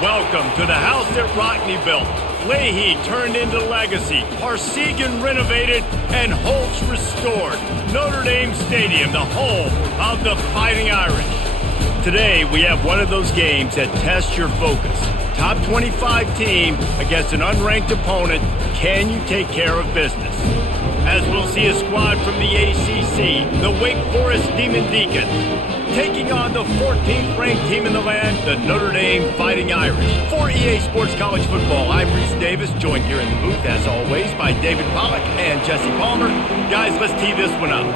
Welcome to the house that Rockney built. Leahy turned into legacy, Parsegan renovated, and Holtz restored. Notre Dame Stadium, the home of the Fighting Irish. Today, we have one of those games that tests your focus. Top 25 team against an unranked opponent. Can you take care of business? As we'll see a squad from the ACC, the Wake Forest Demon Deacons, taking on the 14th ranked team in the land, the Notre Dame Fighting Irish. For EA Sports College Football, I'm Reese Davis, joined here in the booth, as always, by David Pollack and Jesse Palmer. Guys, let's tee this one up.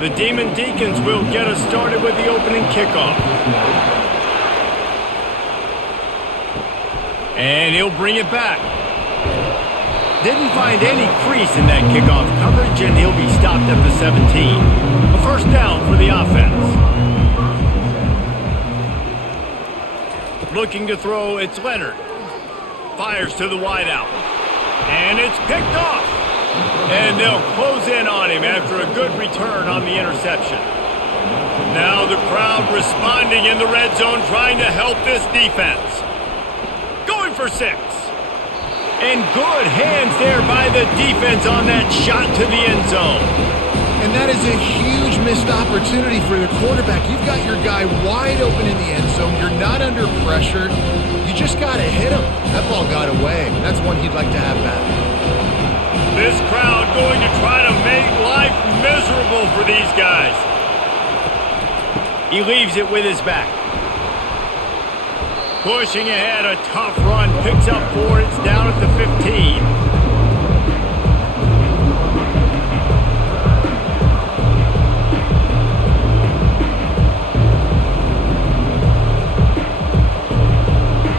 The Demon Deacons will get us started with the opening kickoff. And he'll bring it back. Didn't find any crease in that kickoff coverage, and he'll be stopped at the 17. A first down for the offense. Looking to throw, it's Leonard. Fires to the wideout. And it's picked off. And they'll close in on him after a good return on the interception. Now the crowd responding in the red zone, trying to help this defense. Going for 6. And good hands there by the defense on that shot to the end zone. And that is a huge missed opportunity for your quarterback. You've got your guy wide open in the end zone. You're not under pressure. You just got to hit him. That ball got away. That's one he'd like to have back. This crowd going to try to make life miserable for these guys. He leaves it with his back. Pushing ahead, a tough run, picks up 4, it's down at the 15.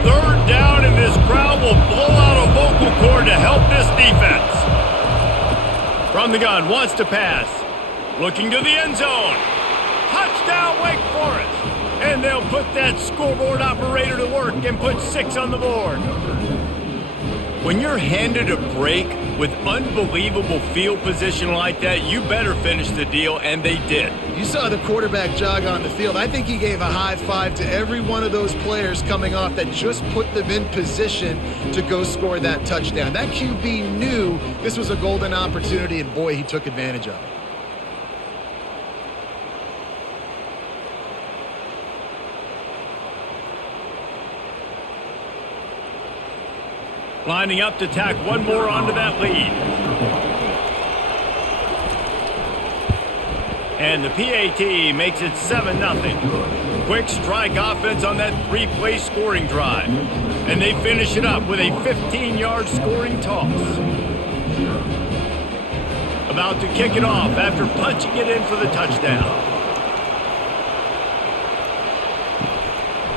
Third down, and this crowd will blow out a vocal cord to help this defense. From the gun, wants to pass. Looking to the end zone. Touchdown, Wake Forest. And they'll put that scoreboard operator to work and put 6 on the board. When you're handed a break with unbelievable field position like that, you better finish the deal, and they did. You saw the quarterback jog on the field. I think he gave a high five to every one of those players coming off that just put them in position to go score that touchdown. That QB knew this was a golden opportunity, and boy, he took advantage of it. Lining up to tack one more onto that lead. And the PAT makes it 7-0. Quick strike offense on that 3-play scoring drive. And they finish it up with a 15-yard scoring toss. About to kick it off after punching it in for the touchdown.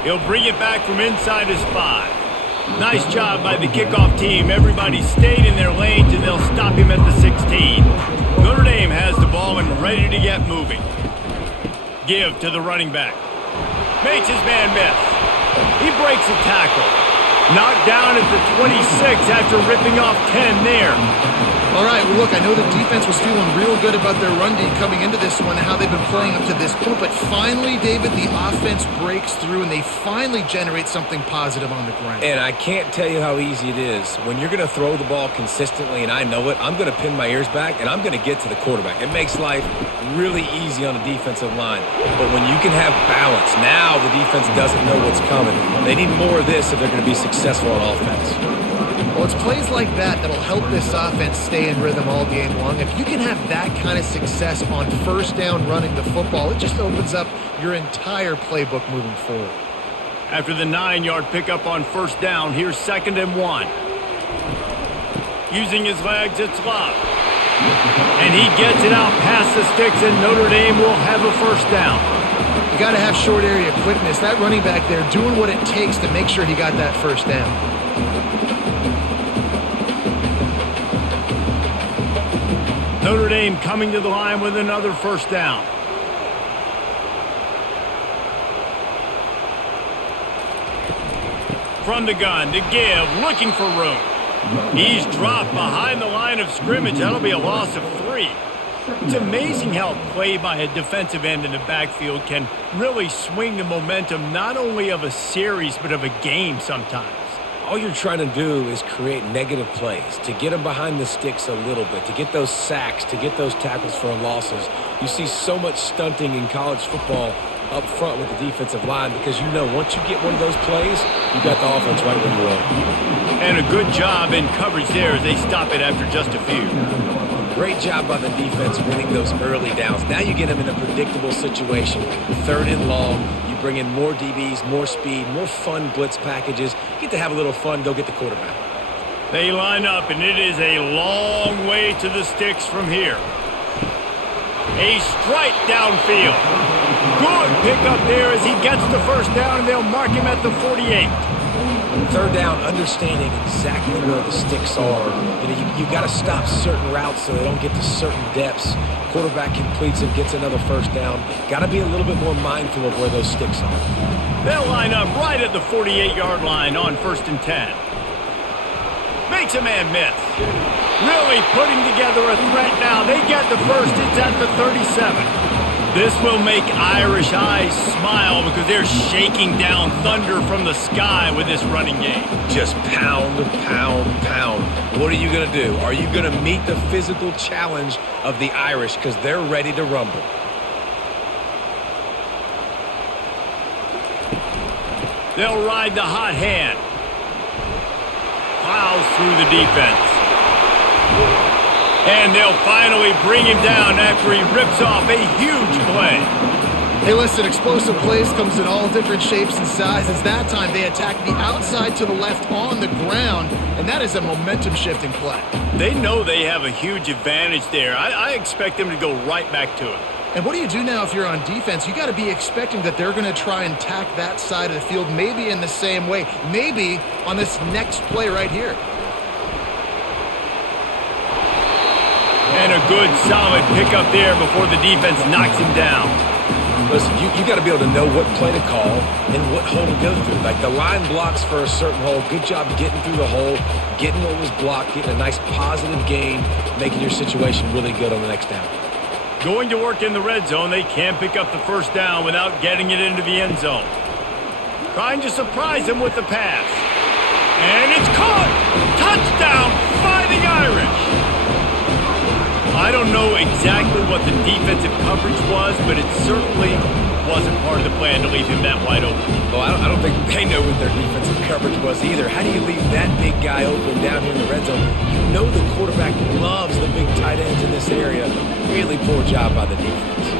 He'll bring it back from inside his 5. Nice job by the kickoff team. Everybody stayed in their lanes, and they'll stop him at the 16. Notre Dame has the ball and ready to get moving. Give to the running back. Makes his man miss. He breaks a tackle. Knocked down at the 26 after ripping off 10 there. All right, well, look, I know the defense was feeling real good about their run D coming into this one and how they've been playing up to this point, but finally, David, the offense breaks through and they finally generate something positive on the ground. And I can't tell you how easy it is. When you're going to throw the ball consistently, and I know it, I'm going to pin my ears back and I'm going to get to the quarterback. It makes life really easy on the defensive line. But when you can have balance, now the defense doesn't know what's coming. They need more of this if they're going to be successful on offense. Well, it's plays like that that'll help this offense stay in rhythm all game long. If you can have that kind of success on first down running the football, it just opens up your entire playbook moving forward. After the 9-yard pickup on first down, here's 2nd and 1. Using his legs, it's Love. And he gets it out past the sticks, and Notre Dame will have a first down. You got to have short area quickness. That running back there doing what it takes to make sure he got that first down. Notre Dame coming to the line with another first down. From the gun to give, looking for room. He's dropped behind the line of scrimmage. That'll be a loss of 3. It's amazing how play by a defensive end in the backfield can really swing the momentum not only of a series but of a game sometimes. All you're trying to do is create negative plays, to get them behind the sticks a little bit, to get those sacks, to get those tackles for losses. You see so much stunting in college football up front with the defensive line because you know once you get one of those plays, you got the offense right where you want. And a good job in coverage there as they stop it after just a few. Great job by the defense winning those early downs. Now you get them in a predictable situation. 3rd and long, you bring in more DBs, more speed, more fun blitz packages. You get to have a little fun, go get the quarterback. They line up, and it is a long way to the sticks from here. A strike downfield. Good pickup there as he gets the first down, and they'll mark him at the 48. 3rd down, understanding exactly where the sticks are. You got to stop certain routes so they don't get to certain depths. Quarterback completes it, gets another first down. Got to be a little bit more mindful of where those sticks are. They'll line up right at the 48-yard line on 1st and 10. Makes a man miss. Really putting together a threat now. They get the first. It's at the 37. This will make Irish eyes smile because they're shaking down thunder from the sky with this running game. Just pound, pound, pound. What are you going to do? Are you going to meet the physical challenge of the Irish because they're ready to rumble? They'll ride the hot hand. Plows through the defense. And they'll finally bring him down after he rips off a huge play. Hey, listen, explosive plays comes in all different shapes and sizes. That time they attack the outside to the left on the ground, and that is a momentum-shifting play. They know they have a huge advantage there. I expect them to go right back to it. And what do you do now if you're on defense? You got to be expecting that they're going to try and tack that side of the field, maybe in the same way, maybe on this next play right here. And a good, solid pickup there before the defense knocks him down. Listen, you got to be able to know what play to call and what hole to go through. Like the line blocks for a certain hole. Good job getting through the hole, getting what was blocked, getting a nice positive gain, making your situation really good on the next down. Going to work in the red zone, they can't pick up the first down without getting it into the end zone. Trying to surprise him with the pass. And it's caught! Touchdown, Fighting Irish! I don't know exactly what the defensive coverage was, but it certainly wasn't part of the plan to leave him that wide open. Well, I don't think they know what their defensive coverage was either. How do you leave that big guy open down here in the red zone? You know the quarterback loves the big tight ends in this area. Really poor job by the defense.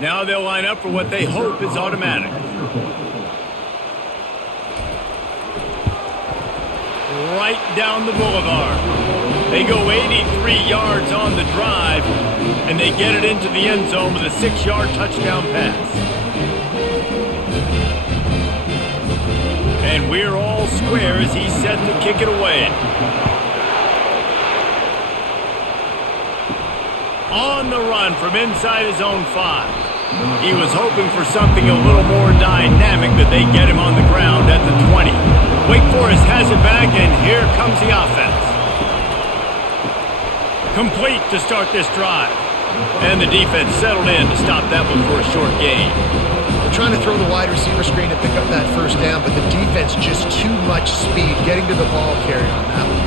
Now they'll line up for what they hope is automatic. Right down the boulevard. They go 83 yards on the drive, and they get it into the end zone with a 6-yard touchdown pass. And we're all square as he's set to kick it away. On the run from inside his own 5. He was hoping for something a little more dynamic, but they get him on the ground at the 20. Wake Forest has it back, and here comes the offense. Complete to start this drive. And the defense settled in to stop that one for a short gain. They're trying to throw the wide receiver screen to pick up that first down, but the defense just too much speed getting to the ball carrier on that one.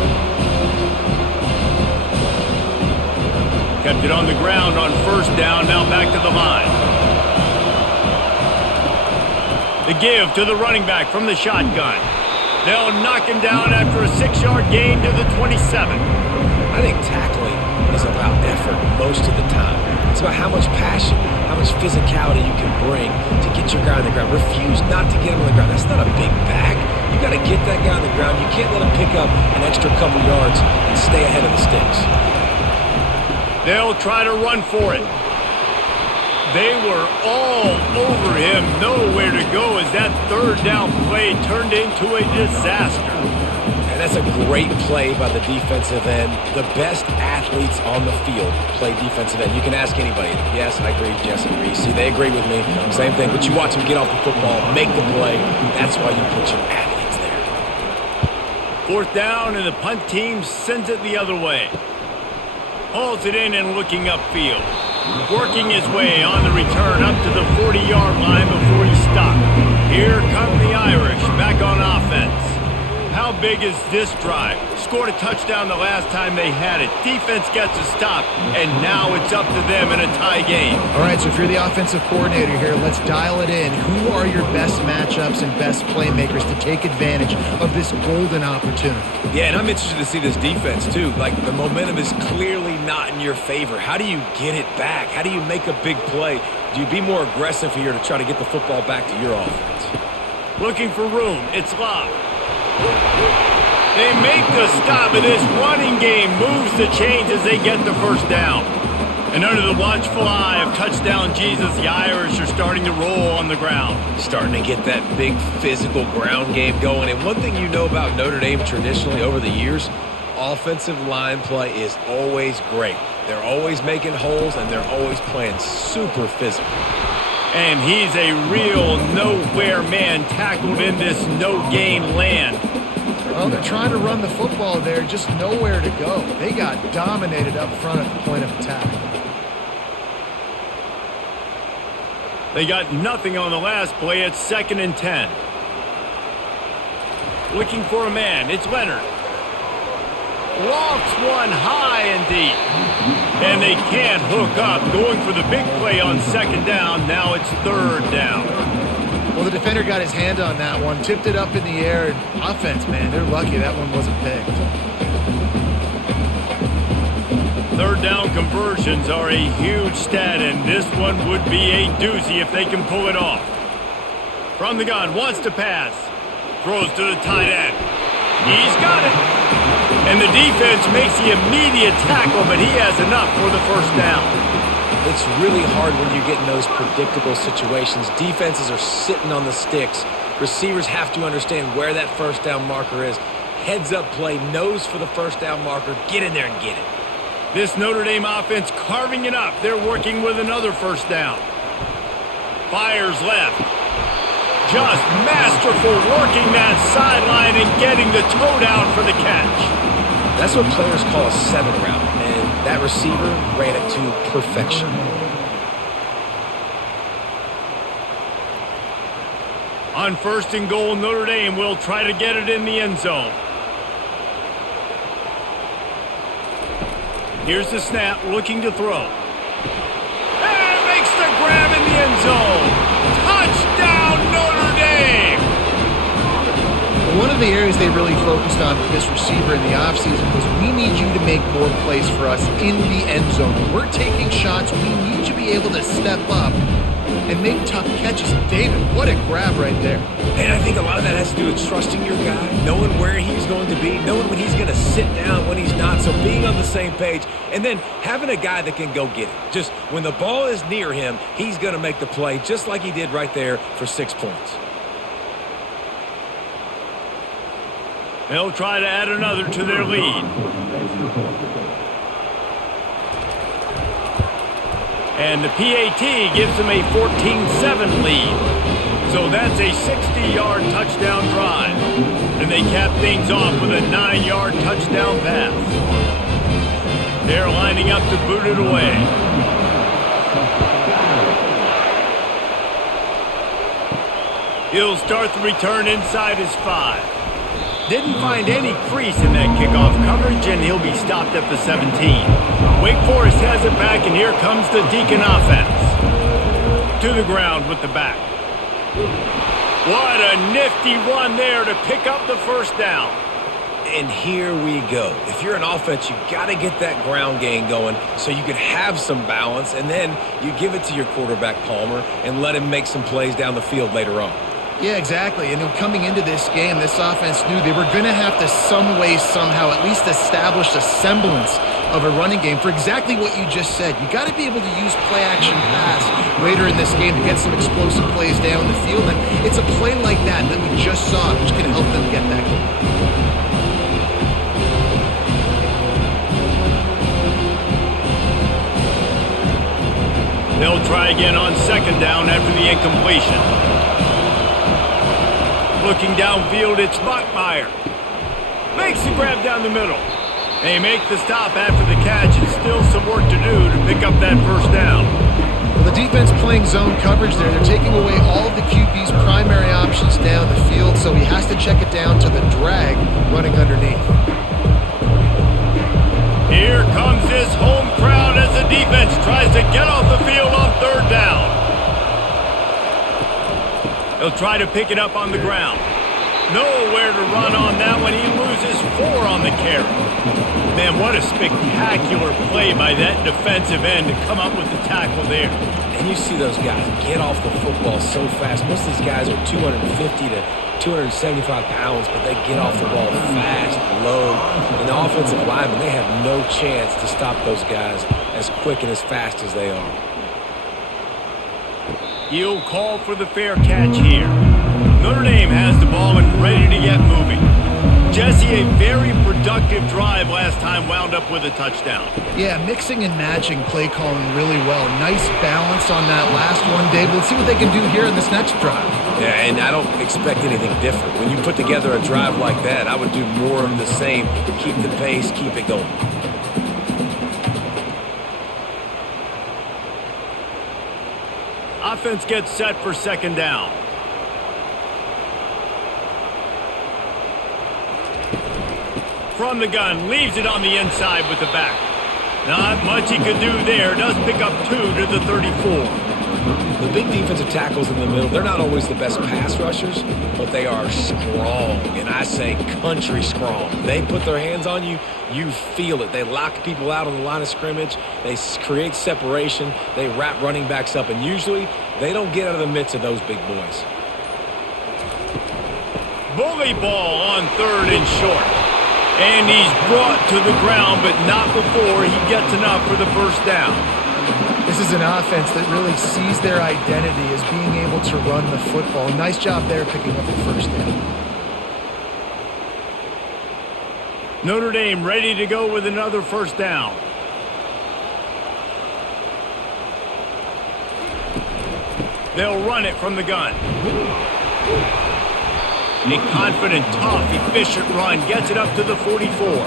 Kept it on the ground on first down, now back to the line. The give to the running back from the shotgun. They'll knock him down after a 6-yard gain to the 27. I think tackling is about effort most of the time. It's about how much passion, how much physicality you can bring to get your guy on the ground. Refuse not to get him on the ground. That's not a big back. You got to get that guy on the ground. You can't let him pick up an extra couple yards and stay ahead of the sticks. They'll try to run for it. They were all over him, nowhere to go as that third down play turned into a disaster. And that's a great play by the defensive end. The best athletes on the field play defensive end. You can ask anybody. Yes, I agree. Yes, I agree. See, they agree with me. Same thing. But you watch them get off the football, make the play. That's why you put your athletes there. 4th down, and the punt team sends it the other way. Hauls it in and looking upfield. Working his way on the return up to the 40-yard line before he stopped. Here come the Irish back on offense. How big is this drive? Scored a touchdown the last time they had it. Defense gets a stop, and now it's up to them in a tie game. All right, so if you're the offensive coordinator here, let's dial it in. Who are your best matchups and best playmakers to take advantage of this golden opportunity? Yeah, and I'm interested to see this defense, too. Like, the momentum is clearly not in your favor. How do you get it back? How do you make a big play? Do you be more aggressive here to try to get the football back to your offense? Looking for room. It's Love. They make the stop, and this running game moves the chains as they get the first down. And under the watchful eye of touchdown Jesus, the Irish are starting to roll on the ground. Starting to get that big physical ground game going. And one thing you know about Notre Dame traditionally over the years, offensive line play is always great. They're always making holes, and they're always playing super physical. And he's a real nowhere man tackled in this no-gain land. Well, they're trying to run the football there, just nowhere to go. They got dominated up front at the point of attack. They got nothing on the last play. It's 2nd and 10. Looking for a man. It's Leonard. Lofts one high and deep. And they can't hook up. Going for the big play on 2nd down. Now it's 3rd down. Well, the defender got his hand on that one, tipped it up in the air, and offense, man, they're lucky that one wasn't picked. 3rd down conversions are a huge stat, and this one would be a doozy if they can pull it off. From the gun, wants to pass. Throws to the tight end. He's got it. And the defense makes the immediate tackle, but he has enough for the 1st down. It's really hard when you get in those predictable situations. Defenses are sitting on the sticks. Receivers have to understand where that 1st down marker is. Heads up play, nose for the 1st down marker. Get in there and get it. This Notre Dame offense carving it up. They're working with another 1st down. Fires left. Just masterful working that sideline and getting the toe down for the catch. That's what players call a 7 route, and that receiver ran it to perfection. On 1st and goal, Notre Dame will try to get it in the end zone. Here's the snap, looking to throw. And makes the grab in the end zone. Touchdown, Notre Dame! One of the areas they really focused on for this receiver in the offseason was we need you to make more plays for us in the end zone. When we're taking shots, we need you to be able to step up and make tough catches. And David, what a grab right there. And I think a lot of that has to do with trusting your guy, knowing where he's going to be, knowing when he's going to sit down, when he's not, so being on the same page, and then having a guy that can go get it. Just when the ball is near him, he's going to make the play just like he did right there for 6 points. They'll try to add another to their lead. And the PAT gives them a 14-7 lead. So that's a 60-yard touchdown drive. And they cap things off with a 9-yard touchdown pass. They're lining up to boot it away. He'll start the return inside his 5. Didn't find any crease in that kickoff coverage, and he'll be stopped at the 17. Wake Forest has it back, and here comes the Deacon offense. To the ground with the back. What a nifty run there to pick up the 1st down. And here we go. If you're an offense, you got to get that ground game going so you can have some balance, and then you give it to your quarterback, Palmer, and let him make some plays down the field later on. Yeah, exactly. And coming into this game, this offense knew they were going to have to some way, somehow, at least establish a semblance of a running game for exactly what you just said. You got to be able to use play-action pass later in this game to get some explosive plays down the field. And it's a play like that that we just saw, which can help them get that goal. again on second down after the incompletion. Looking downfield, it's Bachmeyer. Makes the grab down the middle. They make the stop after the catch, and still some work to do to pick up that first down. Well, the defense playing zone coverage there. They're taking away all of the QB's primary options down the field, so he has to check it down to the drag running underneath. Here comes this home crowd as the defense tries to get off the field on third down. He'll try to pick it up on the ground. Nowhere to run on that one. He loses 4 on the carry. Man, what a spectacular play by that defensive end to come up with the tackle there. And you see those guys get off the football so fast. Most of these guys are 250 to 275 pounds, but they get off the ball fast, low. And the offensive linemen, they have no chance to stop those guys as quick and as fast as they are. He'll call for the fair catch here. Notre Dame has the ball and ready to get moving. Jesse, a very productive drive last time wound up with a touchdown. Yeah, mixing and matching play calling really well. Nice balance on that last one, Dave. Let's see what they can do here in this next drive. Yeah, and I don't expect anything different. When you put together a drive like that, I would do more of the same. Keep the pace, keep it going. Offense gets set for second down. From the gun, leaves it on the inside with the back. Not much he could do there. Does pick up 2 to the 34. The big defensive tackles in the middle, they're not always the best pass rushers, but they are strong, and I say country strong. They put their hands on you, you feel it. They lock people out on the line of scrimmage. They create separation. They wrap running backs up, and usually they don't get out of the midst of those big boys. Bully ball on third and short. And he's brought to the ground, but not before he gets enough for the first down. This is an offense that really sees their identity as being able to run the football. Nice job there picking up the first down. Notre Dame ready to go with another first down. They'll run it from the gun. A confident, tough, efficient run gets it up to the 44.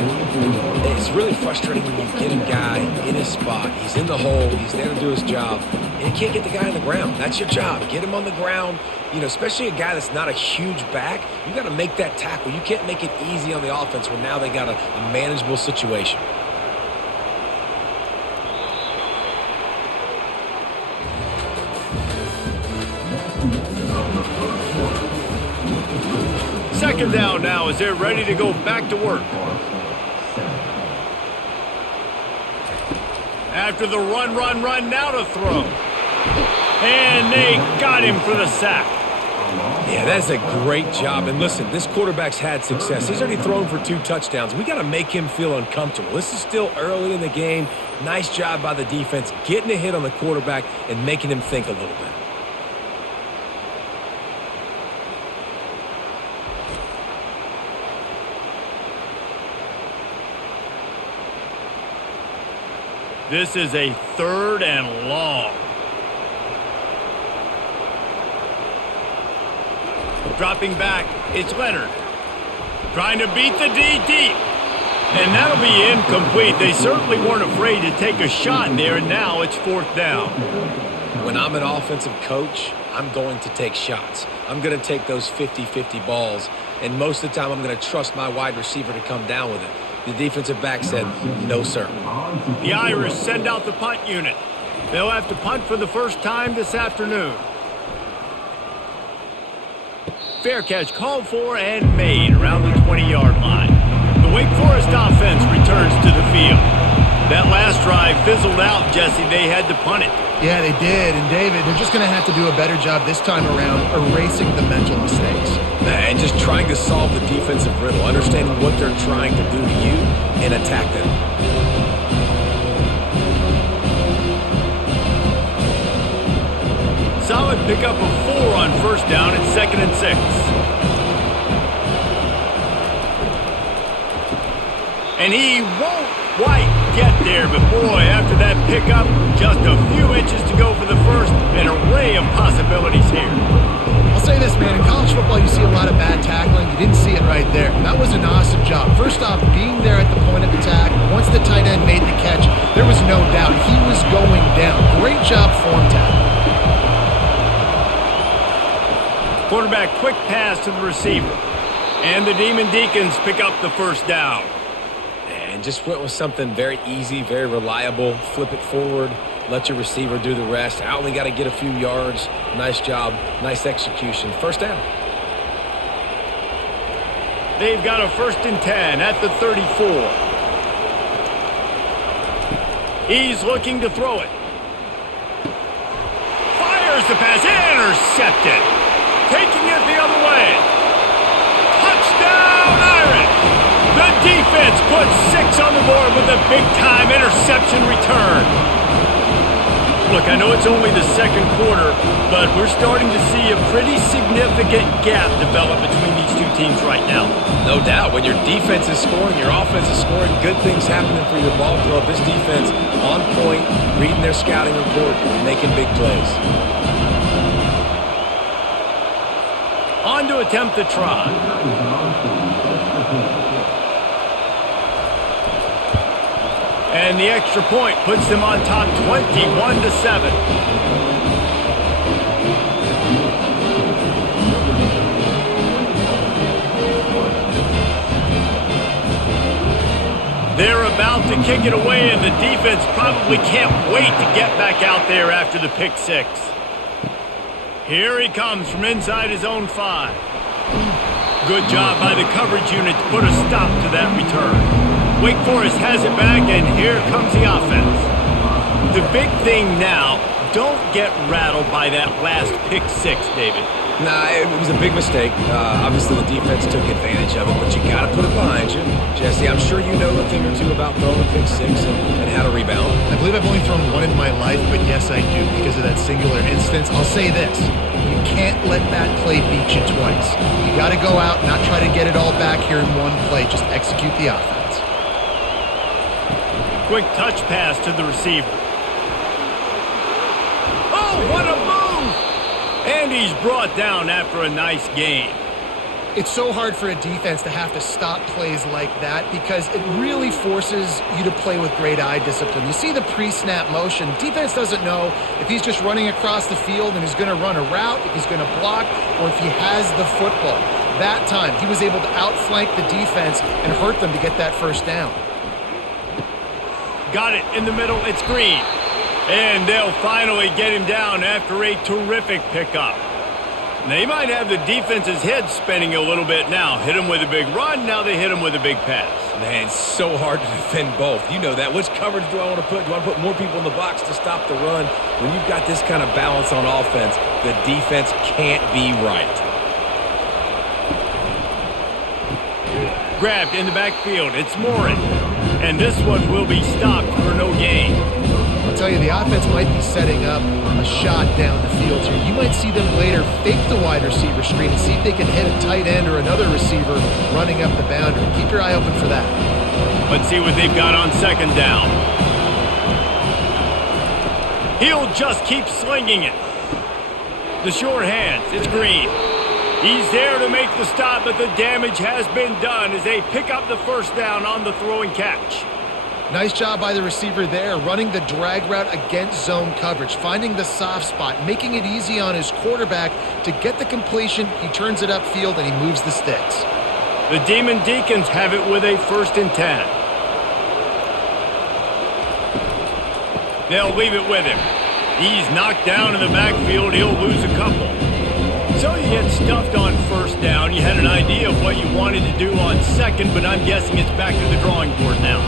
It's really frustrating when you get a guy in his spot. He's in the hole. He's there to do his job. And you can't get the guy on the ground. That's your job. Get him on the ground. You know, especially a guy that's not a huge back. You got to make that tackle. You can't make it easy on the offense when now they got a manageable situation. Second down now as they're ready to go back to work. After the run, now to throw. And they got him for the sack. Yeah, that's a great job. And listen, this quarterback's had success. He's already thrown for 2 touchdowns. We got to make him feel uncomfortable. This is still early in the game. Nice job by the defense, getting a hit on the quarterback and making him think a little bit. This is a third and long. Dropping back, it's Leonard. Trying to beat the D deep. And that'll be incomplete. They certainly weren't afraid to take a shot there, and now it's 4th down. When I'm an offensive coach, I'm going to take shots. I'm going to take those 50-50 balls, and most of the time I'm going to trust my wide receiver to come down with it. The defensive back said, no, sir. The Irish send out the punt unit. They'll have to punt for the first time this afternoon. Fair catch called for and made around the 20-yard line. The Wake Forest offense returns to the field. That last drive fizzled out, Jesse. They had to punt it. Yeah, they did. And, David, they're just going to have to do a better job this time around erasing the mental mistakes. And just trying to solve the defensive riddle, understanding what they're trying to do to you and attack them. Solid pickup of 4 on first down and 2nd and 6. And he won't quite get there, but boy, after that pickup, just a few inches to go for the first, an array of possibilities here. I'll say this, man, in college football you see a lot of bad tackling. You didn't see it right there. That was an awesome job. First off, being there at the point of attack, once the tight end made the catch, there was no doubt he was going down. Great job form tackle. Quarterback quick pass to the receiver. And the Demon Deacons pick up the first down. And just went with something very easy, very reliable. Flip it forward. Let your receiver do the rest. I only got to get a few yards. Nice job. Nice execution. First down. They've got a 1st and 10 at the 34. He's looking to throw it. Fires the pass. Intercepted. Taking it the other way. Touchdown, Irish. The defense puts 6 on the board with a big-time interception return. Look, I know it's only the second quarter, but we're starting to see a pretty significant gap develop between these two teams right now. No doubt. When your defense is scoring, your offense is scoring, good things happening for your ball club. This defense on point, reading their scouting report, making big plays. On to attempt the try. And the extra point puts them on top 21-7. They're about to kick it away, and the defense probably can't wait to get back out there after the pick 6. Here he comes from inside his own 5. Good job by the coverage unit to put a stop to that return. Wake Forest has it back, and here comes the offense. The big thing now, don't get rattled by that last pick 6, David. Nah, it was a big mistake. Obviously, the defense took advantage of it, but you got to put it behind you. Jesse, I'm sure you know a thing or two about throwing a pick 6 and how to rebound. I believe I've only thrown one in my life, but yes, I do because of that singular instance. I'll say this. You can't let that play beat you twice. You got to go out, not try to get it all back here in one play. Just execute the offense. Quick touch pass to the receiver. Oh, what a move! And he's brought down after a nice gain. It's so hard for a defense to have to stop plays like that because it really forces you to play with great eye discipline. You see the pre-snap motion. Defense doesn't know if he's just running across the field and he's going to run a route, if he's going to block, or if he has the football. That time, he was able to outflank the defense and hurt them to get that first down. Got it in the middle. It's Green. And they'll finally get him down after a terrific pickup. They might have the defense's head spinning a little bit now. Hit him with a big run. Now they hit him with a big pass. Man, it's so hard to defend both. You know that. Which coverage do I want to put? Do I want to put more people in the box to stop the run? When you've got this kind of balance on offense, the defense can't be right. Grabbed in the backfield. It's Morin. And this one will be stopped for no gain. I'll tell you, the offense might be setting up a shot down the field here. You might see them later fake the wide receiver screen and see if they can hit a tight end or another receiver running up the boundary. Keep your eye open for that. Let's see what they've got on 2nd down. He'll just keep slinging it. The short hands. It's Green. He's there to make the stop, but the damage has been done as they pick up the first down on the throwing catch. Nice job by the receiver there, running the drag route against zone coverage, finding the soft spot, making it easy on his quarterback to get the completion. He turns it upfield, and he moves the sticks. The Demon Deacons have it with a 1st and 10. They'll leave it with him. He's knocked down in the backfield. He'll lose a couple. So you get stuffed on 1st down. You had an idea of what you wanted to do on 2nd, but I'm guessing it's back to the drawing board now.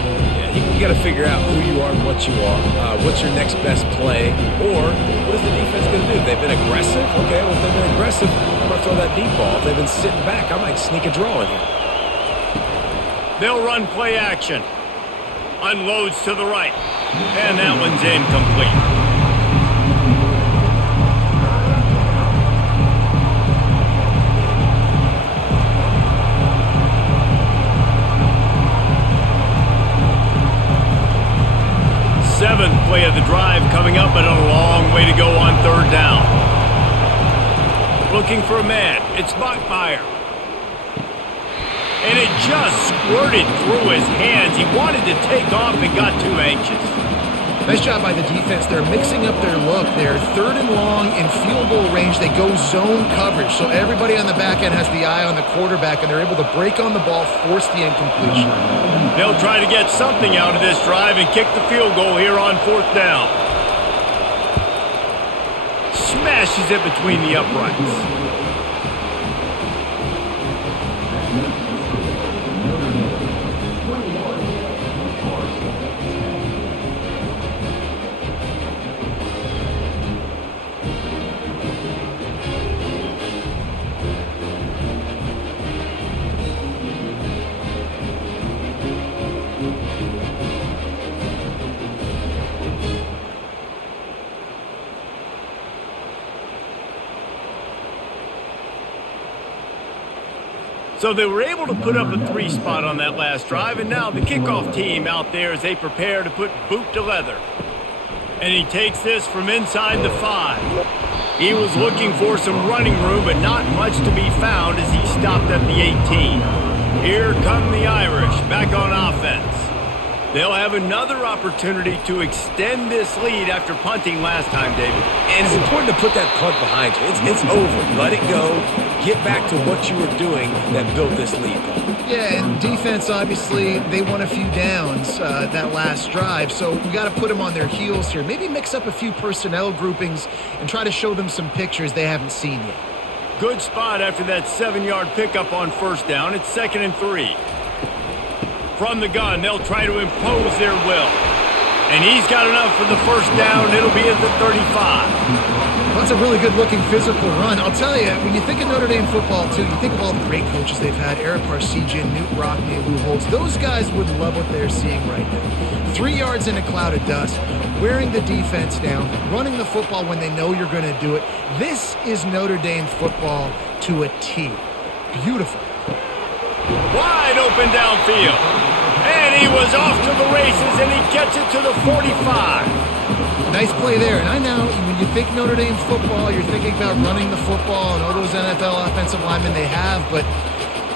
You got to figure out who you are and what you are. What's your next best play? Or what is the defense going to do? They've been aggressive? Okay, well, if they've been aggressive, I'm going to throw that deep ball. If they've been sitting back, I might sneak a draw in here. They'll run play action. Unloads to the right. And that one's incomplete. looking for a man. It's Bachmeyer. And it just squirted through his hands. He wanted to take off and got too anxious. Nice job by the defense. They're mixing up their look. They're 3rd and long in field goal range. They go zone coverage, so everybody on the back end has the eye on the quarterback, and they're able to break on the ball, force the incompletion. They'll try to get something out of this drive and kick the field goal here on 4th down. Smashes it between the uprights. So they were able to put up a 3 spot on that last drive, and now the kickoff team out there as they prepare to put boot to leather. And he takes this from inside the 5. He was looking for some running room, but not much to be found as he stopped at the 18. Here come the Irish back on offense. They'll have another opportunity to extend this lead after punting last time, David. And it's important to put that punt behind you. It's over. Let it go. Get back to what you were doing that built this lead. Yeah, and defense, obviously, they won a few downs that last drive, so we got to put them on their heels here. Maybe mix up a few personnel groupings and try to show them some pictures they haven't seen yet. Good spot after that 7-yard pickup on 1st down. It's 2nd and 3. From the gun, they'll try to impose their will. And he's got enough for the 1st down. It'll be at the 35. That's a really good-looking physical run. I'll tell you, when you think of Notre Dame football, too, you think of all the great coaches they've had, Eric Parsegian, Newt Rockne, Lou Holtz. Those guys would love what they're seeing right now. 3 yards in a cloud of dust, wearing the defense down, running the football when they know you're going to do it. This is Notre Dame football to a T. Beautiful. Wide open downfield. And he was off to the races, and he gets it to the 45. Nice play there. And I know when you think Notre Dame football, you're thinking about running the football and all those NFL offensive linemen they have. But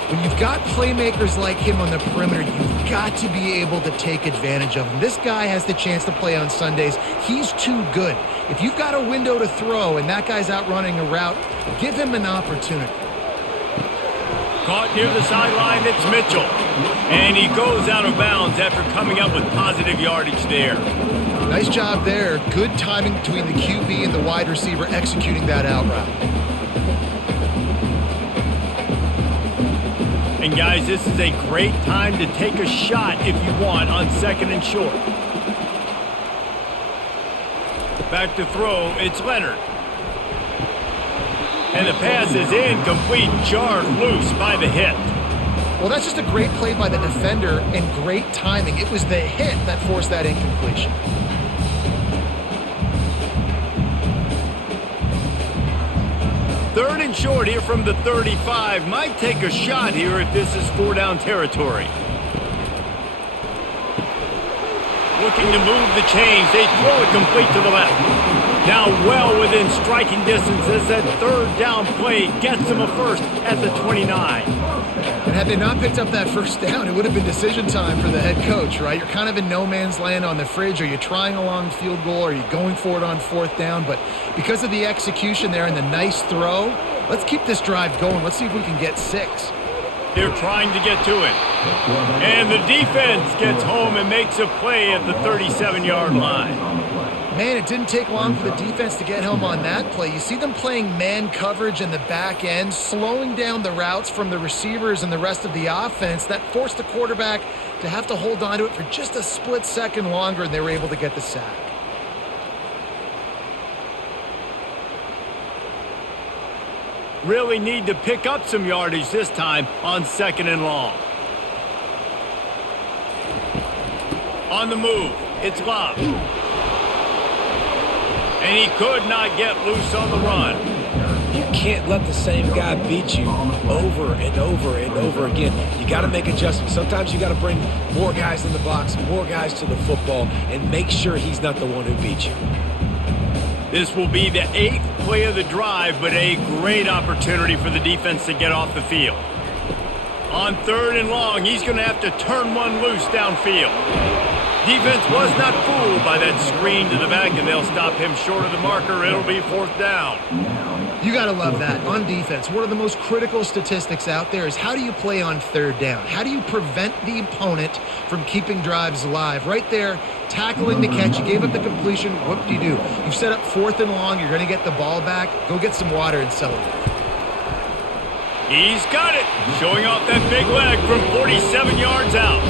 when you've got playmakers like him on the perimeter, you've got to be able to take advantage of him. This guy has the chance to play on Sundays. He's too good. If you've got a window to throw and that guy's out running a route, give him an opportunity. Caught near the sideline, it's Mitchell. And he goes out of bounds after coming up with positive yardage there. Nice job there. Good timing between the QB and the wide receiver executing that out route. And guys, this is a great time to take a shot if you want on 2nd and short. Back to throw, it's Leonard. And the pass is incomplete, jarred loose by the hit. Well, that's just a great play by the defender and great timing. It was the hit that forced that incompletion. Third and short here from the 35. Might take a shot here if this is 4-down territory. Looking to move the chains. They throw it complete to the left. Now well within striking distance as that 3rd down play gets them a first at the 29. And had they not picked up that 1st down, it would have been decision time for the head coach, right? You're kind of in no man's land on the fridge. Are you trying a long field goal? Are you going for it on 4th down? But because of the execution there and the nice throw, let's keep this drive going. Let's see if we can get 6. They're trying to get to it. And the defense gets home and makes a play at the 37-yard line. Man, it didn't take long for the defense to get home on that play. You see them playing man coverage in the back end, slowing down the routes from the receivers and the rest of the offense. That forced the quarterback to have to hold on to it for just a split second longer, and they were able to get the sack. Really need to pick up some yardage this time on 2nd and long. On the move, it's Love. And he could not get loose on the run. You can't let the same guy beat you over and over and over again. You got to make adjustments. Sometimes you got to bring more guys in the box, more guys to the football, and make sure he's not the one who beat you. This will be the 8th play of the drive, but a great opportunity for the defense to get off the field. On 3rd and long, he's going to have to turn one loose downfield. Defense was not fooled by that screen to the back, and they'll stop him short of the marker. It'll be 4th down. You got to love that. On defense, one of the most critical statistics out there is how do you play on 3rd down? How do you prevent the opponent from keeping drives alive? Right there, tackling the catch. You gave up the completion. What do you do? You've set up 4th and long. You're going to get the ball back. Go get some water and celebrate. He's got it. Showing off that big leg from 47 yards out.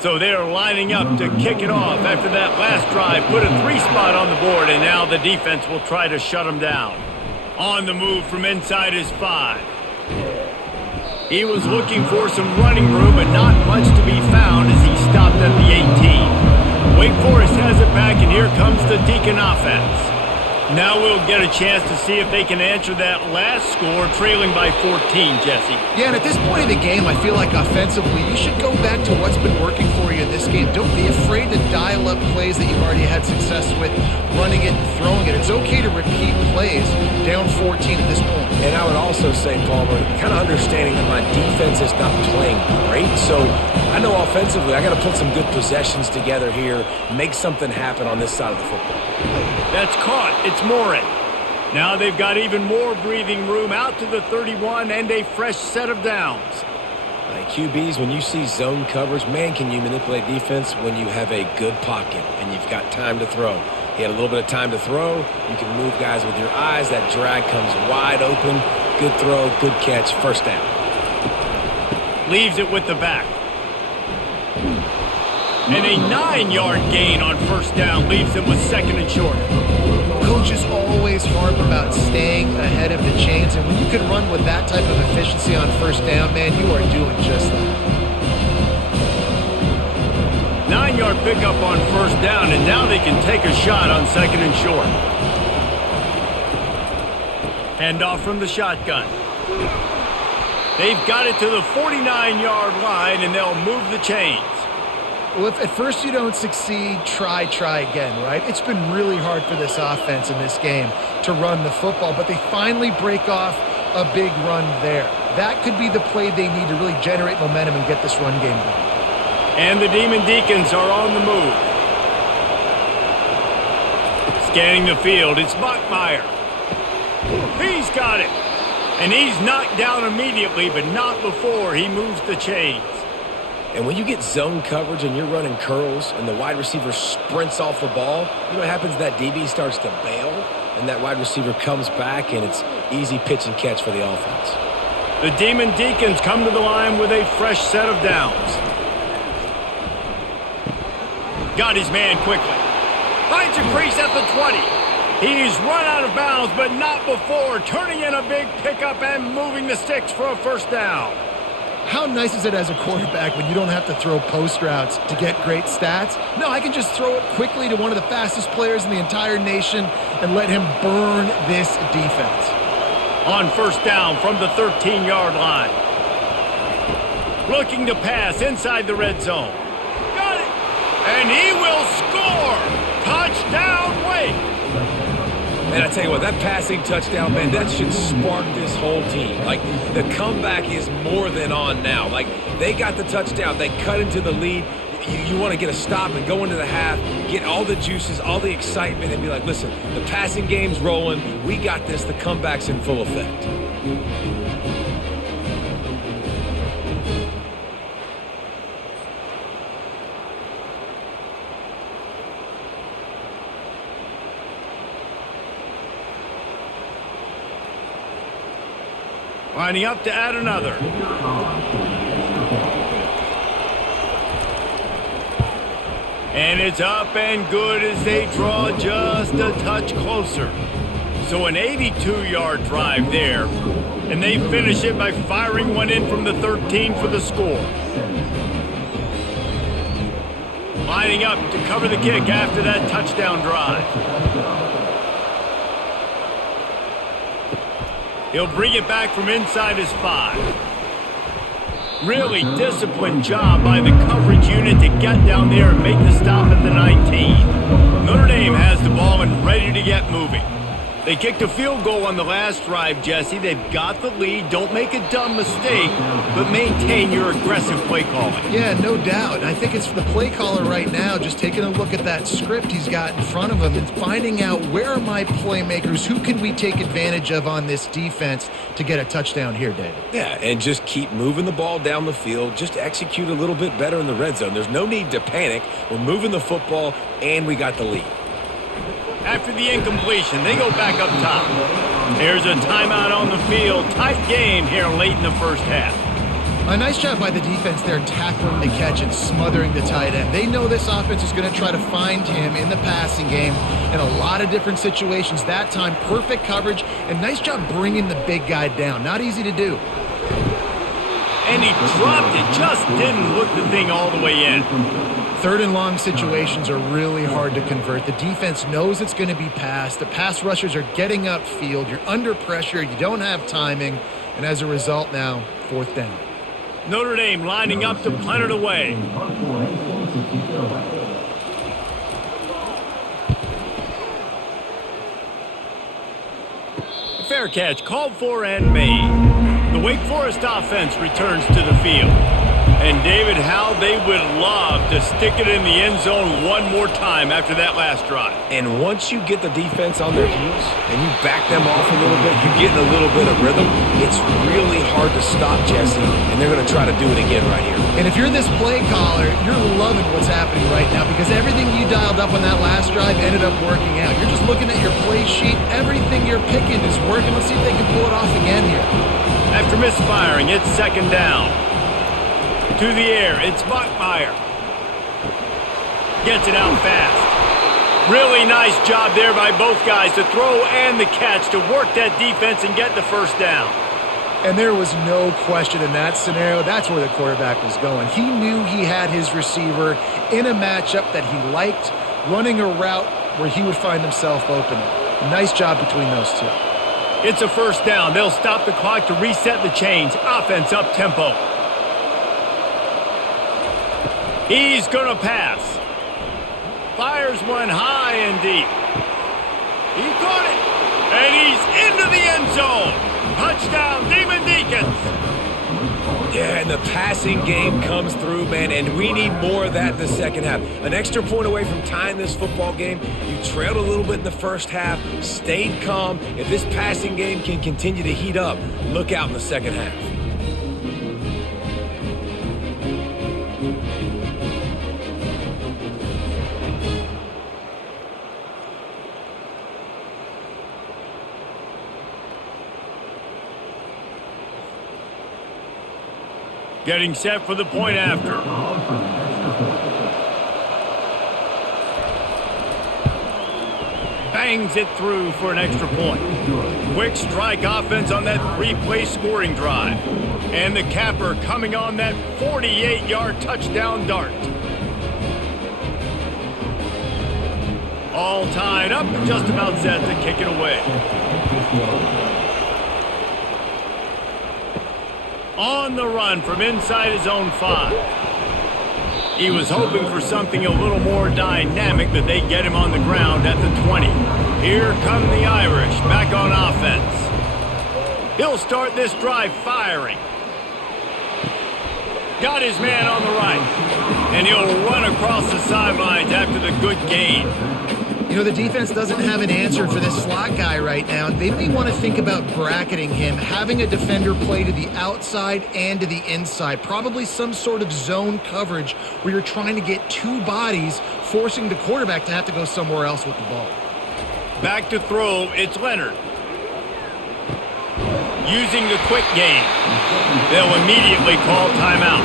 So they're lining up to kick it off after that last drive. Put a 3-spot on the board, and now the defense will try to shut them down. On the move from inside his 5. He was looking for some running room, but not much to be found as he stopped at the 18. Wake Forest has it back, and here comes the Deacon offense. Now we'll get a chance to see if they can answer that last score, trailing by 14, Jesse. Yeah, and at this point in the game, I feel like offensively, you should go back to what's been working for you in this game. Don't be afraid to dial up plays that you've already had success with, running it and throwing it. It's okay to repeat plays down 14 at this point. And I would also say, Palmer, kind of understanding that my defense is not playing great, so I know offensively I got to put some good possessions together here, make something happen on this side of the football. That's caught. It's Morin. Now they've got even more breathing room out to the 31 and a fresh set of downs. Like QBs, when you see zone coverage, man, can you manipulate defense when you have a good pocket and you've got time to throw. He had a little bit of time to throw. You can move guys with your eyes. That drag comes wide open. Good throw, good catch, 1st down. Leaves it with the back. And a 9-yard gain on 1st down leaves him with 2nd and short. Coaches always harp about staying ahead of the chains, and when you can run with that type of efficiency on 1st down, man, you are doing just that. 9-yard pickup on 1st down, and now they can take a shot on 2nd and short. Handoff from the shotgun. They've got it to the 49-yard line, and they'll move the chains. Well, if at first you don't succeed, try again, right? It's been really hard for this offense in this game to run the football, but they finally break off a big run there. That could be the play they need to really generate momentum and get this run game going. And the Demon Deacons are on the move. Scanning the field, it's Bachmeyer. He's got it. And he's knocked down immediately, but not before he moves the chains. And when you get zone coverage and you're running curls and the wide receiver sprints off the ball, you know what happens? That DB starts to bail, and that wide receiver comes back, and it's easy pitch and catch for the offense. The Demon Deacons come to the line with a fresh set of downs. Got his man quickly. Finds a crease at the 20. He's run out of bounds, but not before turning in a big pickup and moving the sticks for a 1st down. How nice is it as a quarterback when you don't have to throw post routes to get great stats? No, I can just throw it quickly to one of the fastest players in the entire nation and let him burn this defense. On 1st down from the 13-yard line. Looking to pass inside the red zone. Got it! And he will score! Touchdown, Wake! Man, I tell you what, that passing touchdown, man, that should spark this whole team. Like, the comeback is more than on now. Like, they got the touchdown. They cut into the lead. You want to get a stop and go into the half, get all the juices, all the excitement, and be like, listen, the passing game's rolling. We got this. The comeback's in full effect. Lining up to add another. And it's up and good as they draw just a touch closer. So an 82-yard drive there. And they finish it by firing one in from the 13 for the score. Lining up to cover the kick after that touchdown drive. He'll bring it back from inside his 5. Really disciplined job by the coverage unit to get down there and make the stop at the 19. Notre Dame has the ball and ready to get moving. They kicked a field goal on the last drive, Jesse. They've got the lead. Don't make a dumb mistake, but maintain your aggressive play calling. Yeah, no doubt. I think it's for the play caller right now, just taking a look at that script he's got in front of him and finding out where are my playmakers, who can we take advantage of on this defense to get a touchdown here, David. Yeah, and just keep moving the ball down the field. Just execute a little bit better in the red zone. There's no need to panic. We're moving the football, and we got the lead. After the incompletion, they go back up top. There's a timeout on the field. Tight game here late in the first half. A nice job by the defense there tackling the catch and smothering the tight end. They know this offense is going to try to find him in the passing game in a lot of different situations. That time, perfect coverage, and nice job bringing the big guy down. Not easy to do. And he dropped it. Just didn't look the thing all the way in. Third and long situations are really hard to convert. The defense knows it's going to be passed. The pass rushers are getting upfield. You're under pressure. You don't have timing. And as a result now, fourth down. Notre Dame lining up to punt it away. Fair catch called for and made. The Wake Forest offense returns to the field. And David, how they would love to stick it in the end zone one more time after that last drive. And once you get the defense on their heels and you back them off a little bit, you're getting a little bit of rhythm. It's really hard to stop, Jesse, and they're going to try to do it again right here. And if you're this play caller, you're loving what's happening right now because everything you dialed up on that last drive ended up working out. You're just looking at your play sheet. Everything you're picking is working. Let's see if they can pull it off again here. After misfiring, it's second down. To the air, it's Bachmeier. Gets it out fast. Really nice job there by both guys to throw and the catch to work that defense and get the first down. And there was no question in that scenario. That's where the quarterback was going. He knew he had his receiver in a matchup that he liked, running a route where he would find himself open. Nice job between those two. It's a first down. They'll stop the clock to reset the chains. Offense up tempo. He's going to pass. Fires one high and deep. He caught it. And he's into the end zone. Touchdown, Demon Deacons. Yeah, and the passing game comes through, man, and we need more of that in the second half. An extra point away from tying this football game. You trailed a little bit in the first half, stayed calm. If this passing game can continue to heat up, look out in the second half. Getting set for the point after. Bangs it through for an extra point. Quick strike offense on that three-play scoring drive. And the capper coming on that 48-yard touchdown dart. All tied up and just about set to kick it away. On the run from inside his own 5. He was hoping for something a little more dynamic, but they get him on the ground at the 20. Here come the Irish back on offense. He'll start this drive firing. Got his man on the right. And he'll run across the sidelines after the good gain. You know, the defense doesn't have an answer for this slot guy right now. They may want to think about bracketing him, having a defender play to the outside and to the inside. Probably some sort of zone coverage where you're trying to get two bodies, forcing the quarterback to have to go somewhere else with the ball. Back to throw, it's Leonard. Using the quick game. They'll immediately call timeout.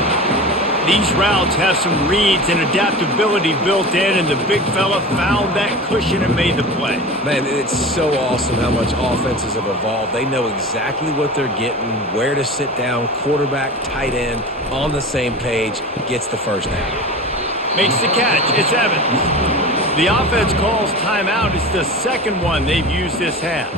These routes have some reads and adaptability built in, and the big fella found that cushion and made the play. Man, it's so awesome how much offenses have evolved. They know exactly what they're getting, where to sit down, quarterback, tight end, on the same page, gets the first down. Makes the catch. It's Evans. The offense calls timeout. It's the second one they've used this half.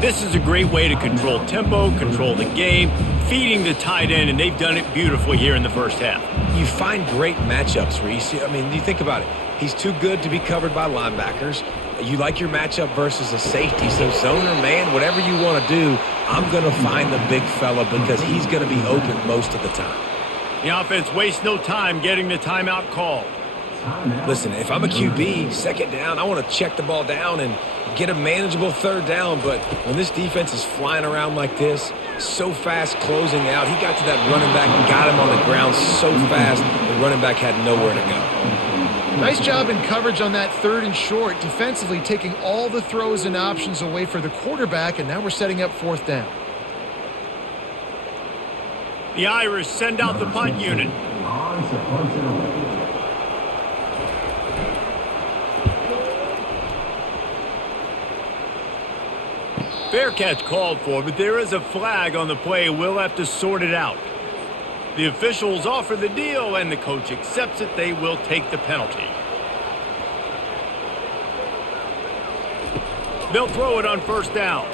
This is a great way to control tempo, control the game, feeding the tight end, and they've done it beautifully here in the first half. You find great matchups, Reese. I mean, you think about it. He's too good to be covered by linebackers. You like your matchup versus a safety, so zone or man, whatever you want to do, I'm going to find the big fella because he's going to be open most of the time. The offense wastes no time getting the timeout called. Listen, if I'm a QB, second down, I want to check the ball down and get a manageable third down, but when this defense is flying around like this, so fast closing out, he got to that running back and got him on the ground so fast, the running back had nowhere to go. Nice job in coverage on that third and short, defensively taking all the throws and options away for the quarterback, and now we're setting up fourth down. The Irish send out the punt unit. Fair catch called for, but there is a flag on the play. We'll have to sort it out. The officials offer the deal, and the coach accepts it. They will take the penalty. They'll throw it on first down.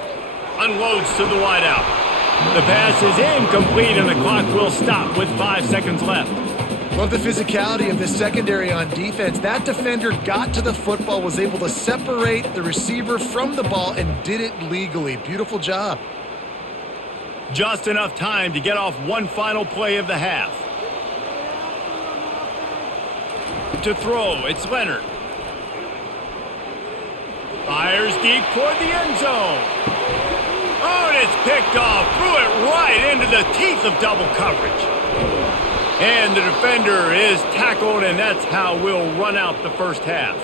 Unloads to the wideout. The pass is incomplete, and the clock will stop with 5 seconds left. Love the physicality of the secondary on defense. That defender got to the football, was able to separate the receiver from the ball, and did it legally. Beautiful job. Just enough time to get off one final play of the half. To throw, it's Leonard. Fires deep toward the end zone. Oh, and it's picked off. Threw it right into the teeth of double coverage. And the defender is tackled, and that's how we'll run out the first half.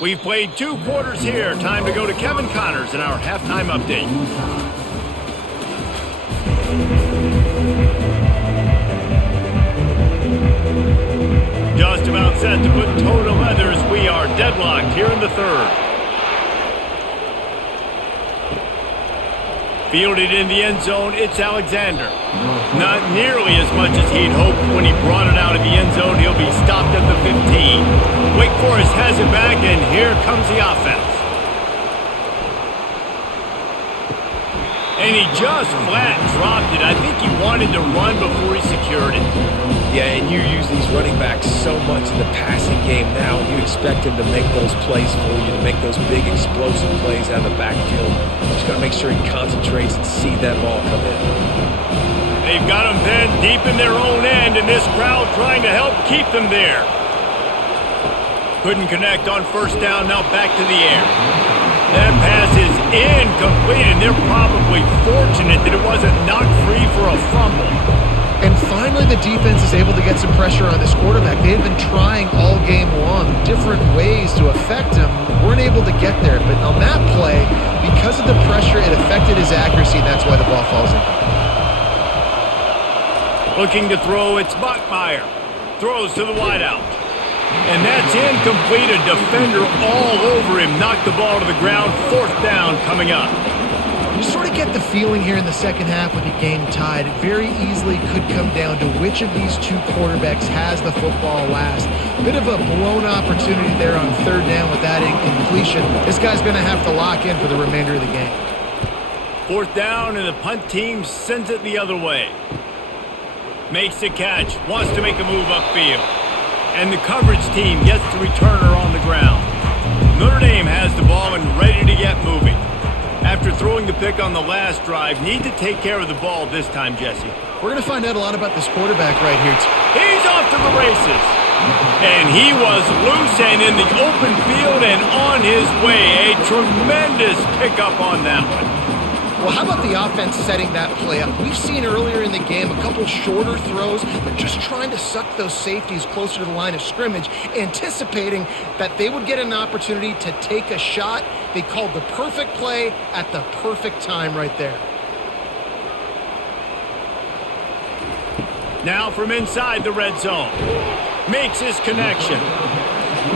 We've played 2 quarters here. Time to go to Kevin Connors in our halftime update. Just about set to put toe to leather as we are deadlocked here in the third. Fielded in the end zone, it's Alexander. Not nearly as much as he'd hoped when he brought it out of the end zone. He'll be stopped at the 15. Wake Forest has it back, and here comes the offense. And he just flat dropped it. I think he wanted to run before he secured it. Yeah, and you use these running backs so much in the passing game now. You expect him to make those plays for you, to make those big explosive plays out of the backfield. Just got to make sure he concentrates and see that ball come in. They've got him pinned deep in their own end, and this crowd trying to help keep them there. Couldn't connect on first down, now back to the air. That pass is incomplete, and they're probably fortunate that it wasn't knocked free for a fumble. And finally, the defense is able to get some pressure on this quarterback. They had been trying all game long, different ways to affect him. Weren't able to get there, but on that play, because of the pressure, it affected his accuracy, and that's why the ball falls in. Looking to throw, it's Bachmeier. Throws to the wideout. And that's incomplete. A defender all over him. Knocked the ball to the ground. Fourth down coming up. You sort of get the feeling here in the second half with the game tied. It very easily could come down to which of these 2 quarterbacks has the football last. Bit of a blown opportunity there on third down with that incompletion. This guy's going to have to lock in for the remainder of the game. Fourth down, and the punt team sends it the other way. Makes the catch. Wants to make a move upfield. And the coverage team gets the returner on the ground. Notre Dame has the ball and ready to get moving. After throwing the pick on the last drive, need to take care of the ball this time, Jesse. We're going to find out a lot about this quarterback right here. He's off to the races. And he was loose and in the open field and on his way. A tremendous pickup on that one. Well, how about the offense setting that play up? We've seen earlier in the game a couple shorter throws. They're just trying to suck those safeties closer to the line of scrimmage, anticipating that they would get an opportunity to take a shot. They called the perfect play at the perfect time right there. Now from inside the red zone. Makes his connection.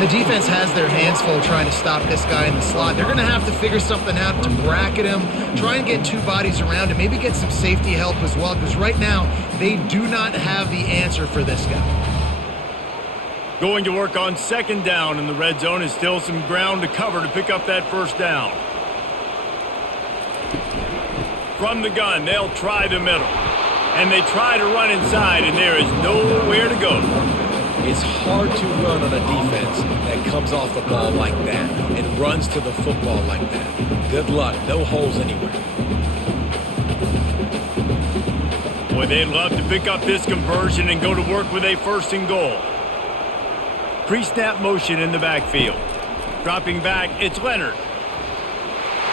The defense has their hands full trying to stop this guy in the slot. They're going to have to figure something out to bracket him, try and get two bodies around him, maybe get some safety help as well, because right now they do not have the answer for this guy. Going to work on second down in the red zone, is still some ground to cover to pick up that first down. From the gun, they'll try the middle. And they try to run inside, and there is nowhere to go. It's hard to run on a defense that comes off the ball like that and runs to the football like that. Good luck. No holes anywhere. Boy, they'd love to pick up this conversion and go to work with a first and goal. Pre-snap motion in the backfield. Dropping back, it's Leonard.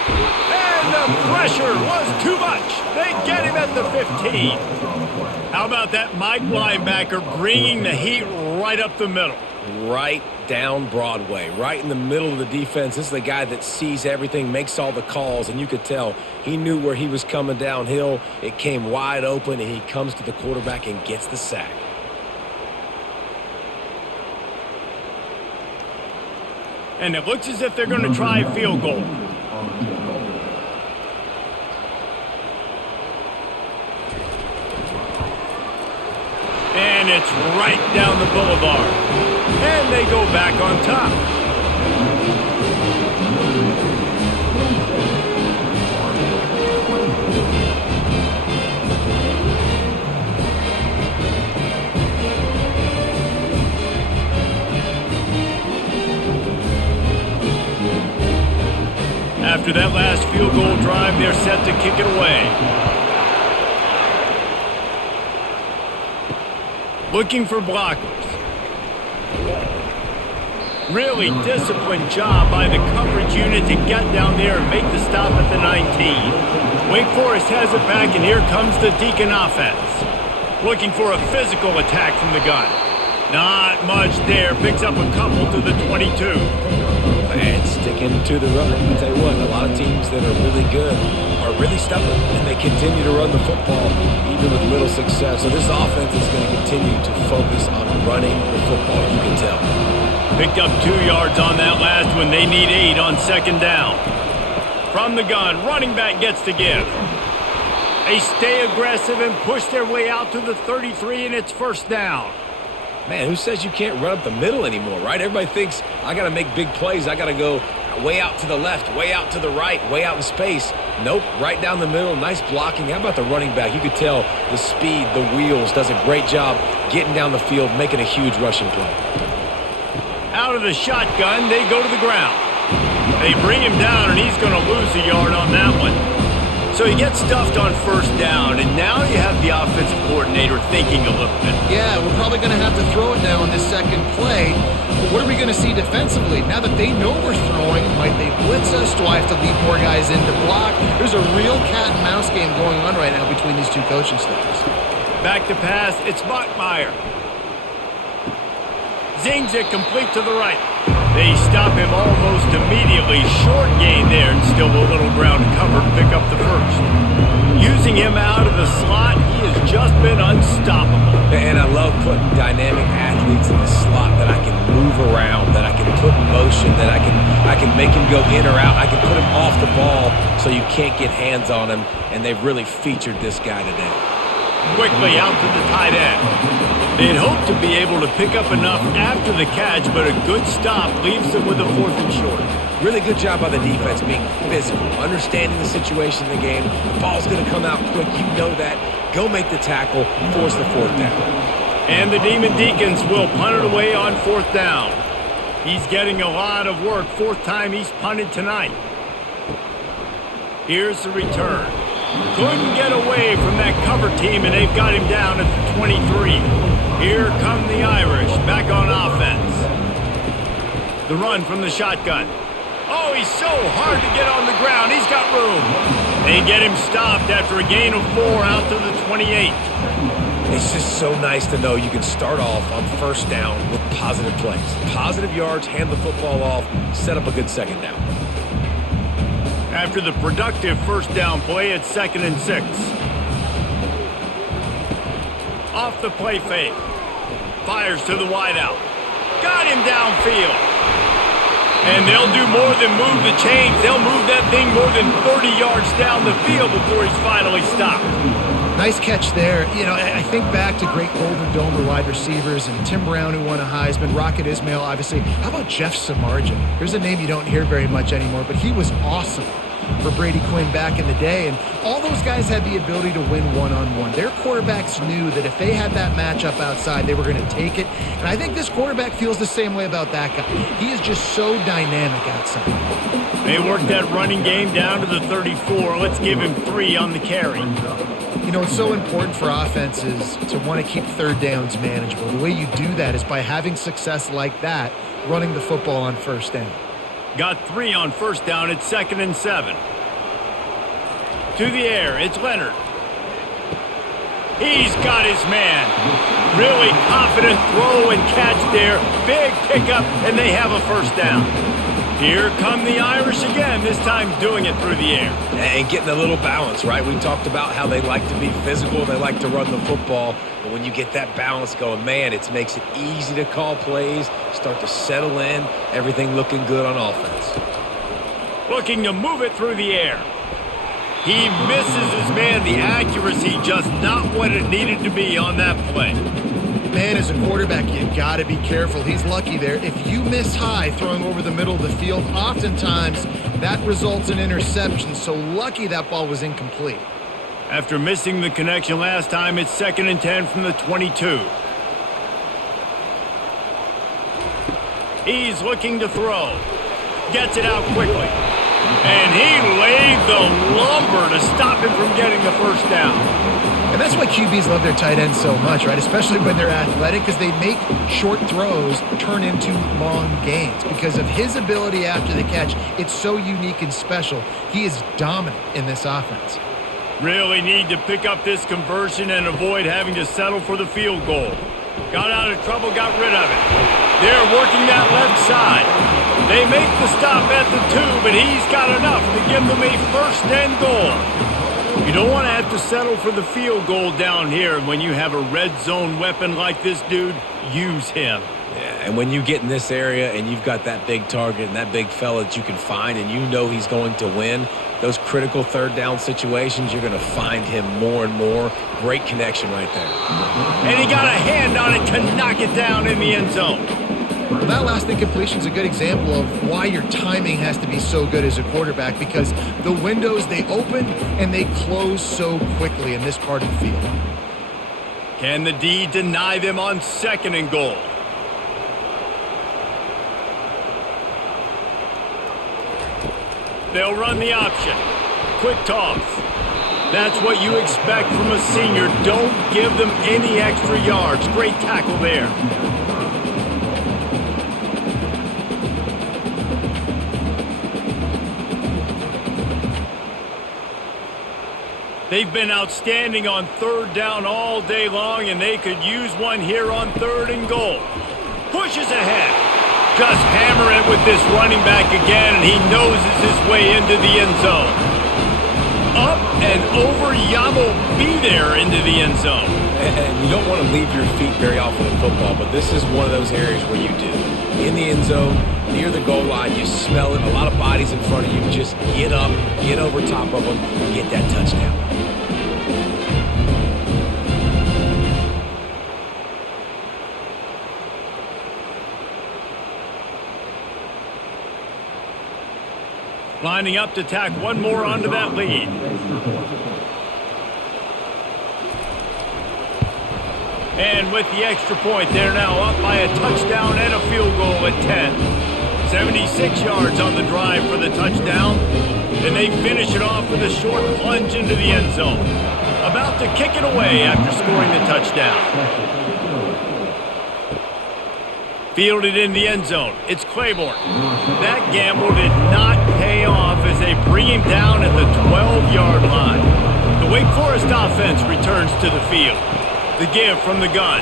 And the pressure was too much. They get him at the 15. How about that Mike linebacker bringing the heat right up the middle? Right down Broadway, right in the middle of the defense. This is the guy that sees everything, makes all the calls, and you could tell he knew where he was coming downhill. It came wide open, and he comes to the quarterback and gets the sack. And it looks as if they're going to try a field goal. And it's right down the boulevard. And they go back on top. After that last field goal drive, they're set to kick it away. Looking for blockers. Really disciplined job by the coverage unit to get down there and make the stop at the 19. Wake Forest has it back, and here comes the Deacon offense. Looking for a physical attack from the gun. Not much there. Picks up a couple to the 22. And sticking to the run. I'll tell you what, a lot of teams that are really good are really stubborn, and they continue to run the football even with little success. So this offense is going to continue to focus on running the football, you can tell. Picked up 2 yards on that last one. They need 8 on second down. From the gun, running back gets to give. They stay aggressive and push their way out to the 33, and it's first down. Man, who says you can't run up the middle anymore, right? Everybody thinks, I got to make big plays. I got to go way out to the left, way out to the right, way out in space. Nope, right down the middle. Nice blocking. How about the running back? You could tell the speed, the wheels, does a great job getting down the field, making a huge rushing play. Out of the shotgun, they go to the ground. They bring him down, and he's going to lose a yard on that one. So he gets stuffed on first down, and now you have the offensive coordinator thinking a little bit. Yeah, we're probably going to have to throw it now on this second play. But what are we going to see defensively? Now that they know we're throwing, might they blitz us? Do I have to leave more guys in to block? There's a real cat and mouse game going on right now between these two coaching staffs. Back to pass, it's Bachmeier. Zings it complete to the right. They stop him almost immediately. Short gain there, and still a little ground to cover to pick up the first. Using him out of the slot, he has just been unstoppable. And I love putting dynamic athletes in the slot that I can move around, that I can put in motion, that I can make him go in or out. I can put him off the ball so you can't get hands on him, and they've really featured this guy today. Quickly out to the tight end. They'd hoped to be able to pick up enough after the catch, but a good stop leaves them with a 4th and short. Really good job by the defense being physical, understanding the situation in the game. The ball's going to come out quick. You know that. Go make the tackle, force the 4th down. And the Demon Deacons will punt it away on 4th down. He's getting a lot of work. 4th time he's punted tonight. Here's the return. Couldn't get away from that cover team, and they've got him down at the 23. Here come the Irish, back on offense. The run from the shotgun. Oh, he's so hard to get on the ground. He's got room. They get him stopped after a gain of 4 out to the 28. It's just so nice to know you can start off on first down with positive plays. Positive yards, hand the football off, set up a good second down. After the productive first down play, it's 2nd and 6. Off the play fake. Fires to the wideout. Got him downfield. And they'll do more than move the chains. They'll move that thing more than 30 yards down the field before he's finally stopped. Nice catch there. You know, I think back to great Golden Dome wide receivers and Tim Brown, who won a Heisman, Rocket Ismail, obviously. How about Jeff Samardzija? Here's a name you don't hear very much anymore, but he was awesome for Brady Quinn back in the day. And all those guys had the ability to win one-on-one. Their quarterbacks knew that if they had that matchup outside, they were going to take it. And I think this quarterback feels the same way about that guy. He is just so dynamic outside. They worked that running game down to the 34. Let's give him 3 on the carry. You know, it's so important for offenses to want to keep third downs manageable. The way you do that is by having success like that, running the football on first down. Got 3 on first down. It's 2nd and 7. To the air. It's Leonard. He's got his man. Really confident throw and catch there. Big pickup, and they have a first down. Here come the Irish again, this time doing it through the air. And getting a little balance, right? We talked about how they like to be physical, they like to run the football. But when you get that balance going, man, it makes it easy to call plays, start to settle in, everything looking good on offense. Looking to move it through the air. He misses his man. The accuracy just not what it needed to be on that play. Man, as a quarterback, you got to be careful. He's lucky there. If you miss high throwing over the middle of the field, oftentimes that results in interception. So lucky that ball was incomplete. After missing the connection last time, it's 2nd and 10 from the 22. He's looking to throw. Gets it out quickly. And he laid the lumber to stop him from getting the first down. And that's why QBs love their tight ends so much, right? Especially when they're athletic, because they make short throws turn into long gains. Because of his ability after the catch, it's so unique and special. He is dominant in this offense. Really need to pick up this conversion and avoid having to settle for the field goal. Got out of trouble, got rid of it. They're working that left side. They make the stop at the 2, but he's got enough to give them a 1st and goal. You don't want to have to settle for the field goal down here. When you have a red zone weapon like this dude, use him. Yeah, and when you get in this area and you've got that big target and that big fella that you can find and you know he's going to win, those critical third down situations, you're going to find him more and more. Great connection right there. And he got a hand on it to knock it down in the end zone. Well, that last incompletion is a good example of why your timing has to be so good as a quarterback, because the windows, they open and they close so quickly in this part of the field. Can the D deny them on 2nd and goal? They'll run the option. Quick toss. That's what you expect from a senior. Don't give them any extra yards. Great tackle there. They've been outstanding on 3rd down all day long, and they could use one here on 3rd and goal. Pushes ahead. Just hammer it with this running back again, and he noses his way into the end zone. Up and over, Yamo be there into the end zone. And you don't want to leave your feet very often in football, but this is one of those areas where you do. In the end zone, near the goal line, you smell it, a lot of bodies in front of you. Just get up, get over top of them, get that touchdown. Lining up to tack one more onto that lead. And with the extra point, they're now up by a touchdown and a field goal at 10. 76 yards on the drive for the touchdown. And they finish it off with a short plunge into the end zone. About to kick it away after scoring the touchdown. Fielded in the end zone. It's Claiborne. That gamble did not pay pay off as they bring him down at the 12-yard line. The Wake Forest offense returns to the field. The give from the gun.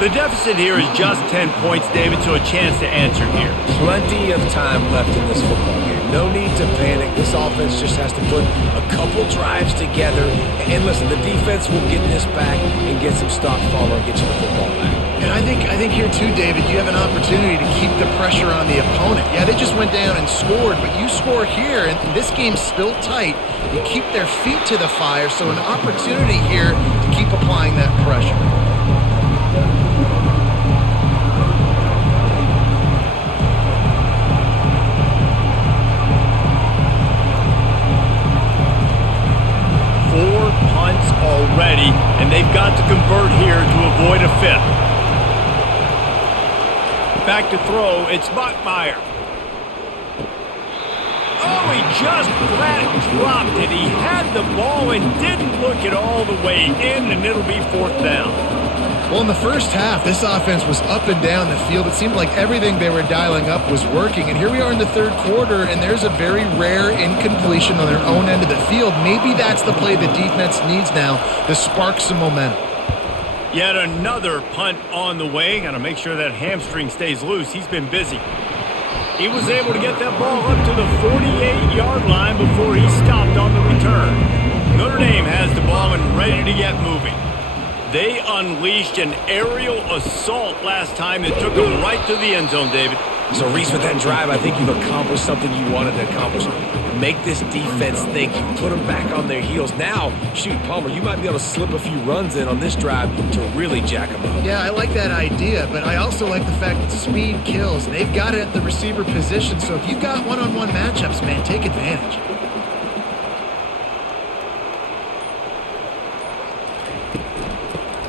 The deficit here is just 10 points, David, so a chance to answer here. Plenty of time left in this football game. No need to panic. This offense just has to put a couple drives together. And listen, the defense will get this back and get some stop follow and get you the football back. And I think here too, David, you have an opportunity to keep the pressure on the opponent. Yeah, they just went down and scored, but you score here, and this game's still tight. You keep their feet to the fire, so an opportunity here to keep applying that pressure. Already, and they've got to convert here to avoid a fifth. Back to throw, it's Buckmeyer. Oh, he just flat dropped it. He had the ball and didn't look it all the way in, and it'll be 4th down. Well, in the first half, this offense was up and down the field. It seemed like everything they were dialing up was working. And here we are in the third quarter, and there's a very rare incompletion on their own end of the field. Maybe that's the play the defense needs now to spark some momentum. Yet another punt on the way. Got to make sure that hamstring stays loose. He's been busy. He was able to get that ball up to the 48-yard line before he stopped on the return. Notre Dame has the ball and ready to get moving. They unleashed an aerial assault last time that took them right to the end zone, David. So, Reese, with that drive, I think you've accomplished something you wanted to accomplish. Make this defense think. You put them back on their heels. Now, shoot, Palmer, you might be able to slip a few runs in on this drive to really jack them up. Yeah, I like that idea, but I also like the fact that speed kills. They've got it at the receiver position, so if you've got one-on-one matchups, man, take advantage.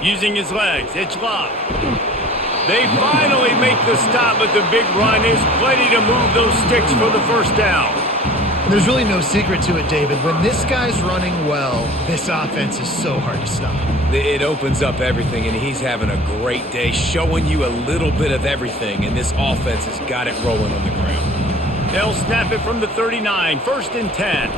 Using his legs, it's Love. They finally make the stop, but the big run is plenty to move those sticks for the first down. There's really no secret to it, David. When this guy's running well, this offense is so hard to stop. It opens up everything, and he's having a great day, showing you a little bit of everything, and this offense has got it rolling on the ground. They'll snap it from the 39, 1st and 10.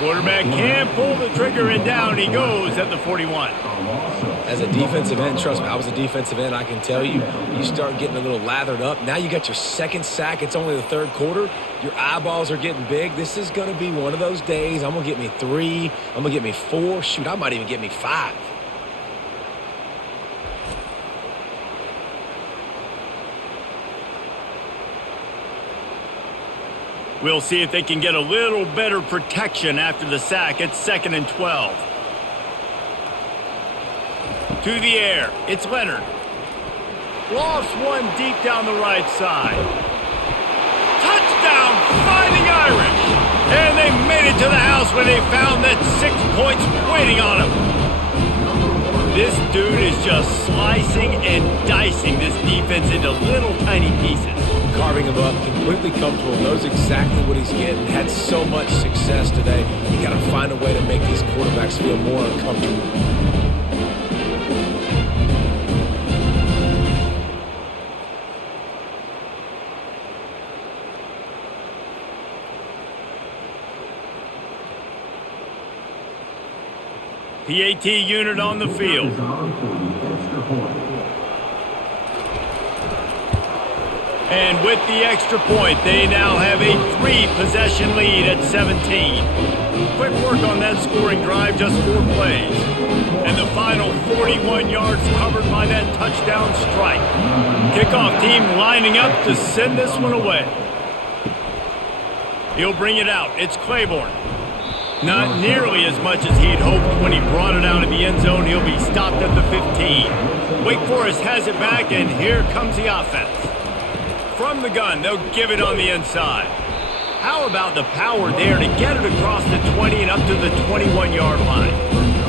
Quarterback can pull the trigger, and down he goes at the 41. As a defensive end, trust me, I was a defensive end. I can tell you, you start getting a little lathered up. Now you got your second sack. It's only the third quarter. Your eyeballs are getting big. This is going to be one of those days. I'm going to get me 3. I'm going to get me 4. Shoot, I might even get me 5. We'll see if they can get a little better protection after the sack. It's 2nd and 12. To the air, it's Leonard. Lofts one deep down the right side. Touchdown, Fighting Irish! And they made it to the house when they found that 6 points waiting on them. This dude is just slicing and dicing this defense into little tiny pieces. Carving him up, completely comfortable, knows exactly what he's getting, had so much success today. You got to find a way to make these quarterbacks feel more uncomfortable. PAT unit on the field. And with the extra point, they now have a 3-possession lead at 17. Quick work on that scoring drive, just 4 plays. And the final 41 yards covered by that touchdown strike. Kickoff team lining up to send this one away. He'll bring it out. It's Claiborne. Not nearly as much as he'd hoped when he brought it out of the end zone. He'll be stopped at the 15. Wake Forest has it back, and here comes the offense. From the gun, they'll give it on the inside. How about the power there to get it across the 20 and up to the 21-yard line?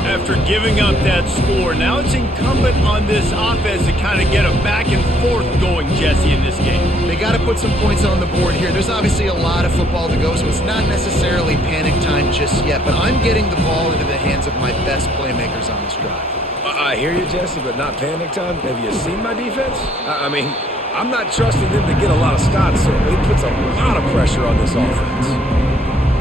After giving up that score, now it's incumbent on this offense to kind of get a back and forth going, Jesse, in this game. They got to put some points on the board here. There's obviously a lot of football to go, so it's not necessarily panic time just yet, but I'm getting the ball into the hands of my best playmakers on this drive. I hear you, Jesse, but not panic time. Have you seen my defense? I mean, I'm not trusting them to get a lot of stops, so it puts a lot of pressure on this offense.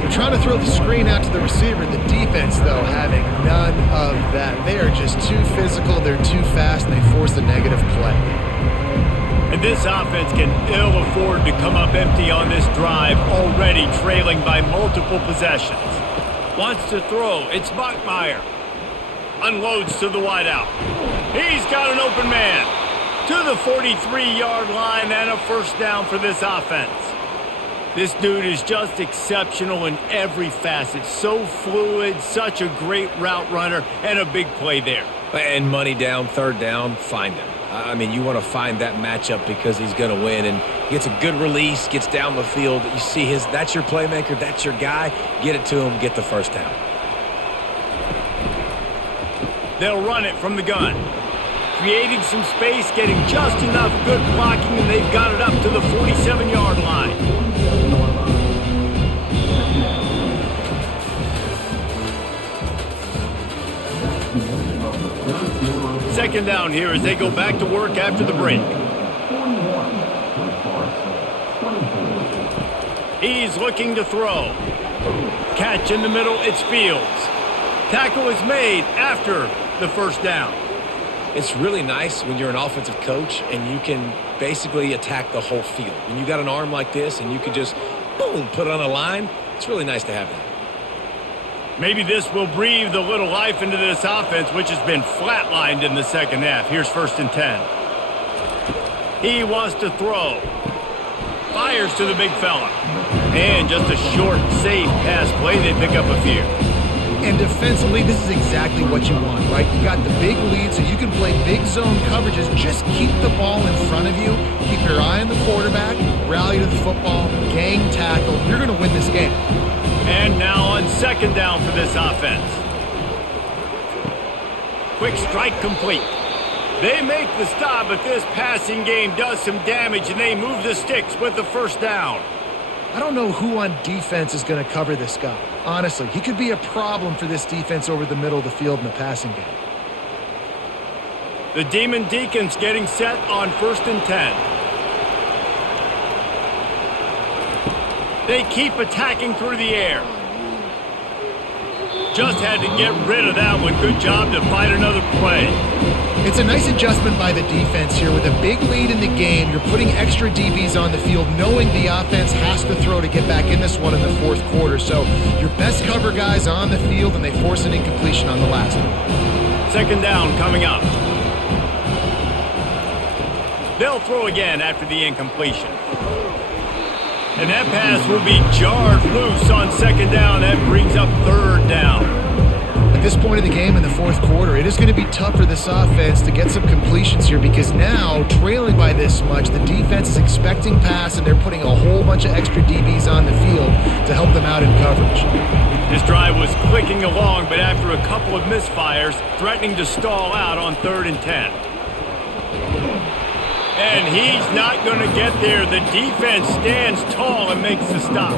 They're trying to throw the screen out to the receiver. The defense, though, having none of that. They are just too physical, they're too fast, and they force a negative play. And this offense can ill afford to come up empty on this drive, already trailing by multiple possessions. Wants to throw. It's Bachmeier. Unloads to the wideout. He's got an open man. To the 43-yard line and a first down for this offense. This dude is just exceptional in every facet. So fluid, such a great route runner, and a big play there. And money down, third down, find him. I mean, you want to find that matchup because he's going to win. And he gets a good release, gets down the field. You see that's your playmaker, that's your guy. Get it to him, get the first down. They'll run it from the gun. Creating some space, getting just enough good blocking, and they've got it up to the 47-yard line. Second down here as they go back to work after the break. He's looking to throw. Catch in the middle, it's Fields. Tackle is made after the first down. It's really nice when you're an offensive coach and you can basically attack the whole field. When you got an arm like this and you can just, boom, put it on a line, it's really nice to have that. Maybe this will breathe a little life into this offense, which has been flatlined in the second half. Here's 1st and 10. He wants to throw. Fires to the big fella. And just a short, safe pass play. They pick up a few. And defensively, this is exactly what you want, right? You got the big lead, so you can play big zone coverages. Just keep the ball in front of you. Keep your eye on the quarterback. Rally to the football. Gang tackle. You're going to win this game. And now on second down for this offense. Quick strike complete. They make the stop, but this passing game does some damage, and they move the sticks with the first down. I don't know who on defense is going to cover this guy. Honestly, he could be a problem for this defense over the middle of the field in the passing game. The Demon Deacons getting set on 1st and 10. They keep attacking through the air. Just had to get rid of that one. Good job to fight another play. It's a nice adjustment by the defense here. With a big lead in the game, you're putting extra DBs on the field, knowing the offense has to throw to get back in this one in the fourth quarter. So your best cover guys on the field, and they force an incompletion on the last one. Second down coming up. They'll throw again after the incompletion. And that pass will be jarred loose on second down. That brings up third down. At this point of the game in the fourth quarter, it is going to be tough for this offense to get some completions here, because now, trailing by this much, the defense is expecting pass, and they're putting a whole bunch of extra DBs on the field to help them out in coverage. This drive was clicking along, but after a couple of misfires, threatening to stall out on 3rd and 10. And he's not going to get there. The defense stands tall and makes the stop.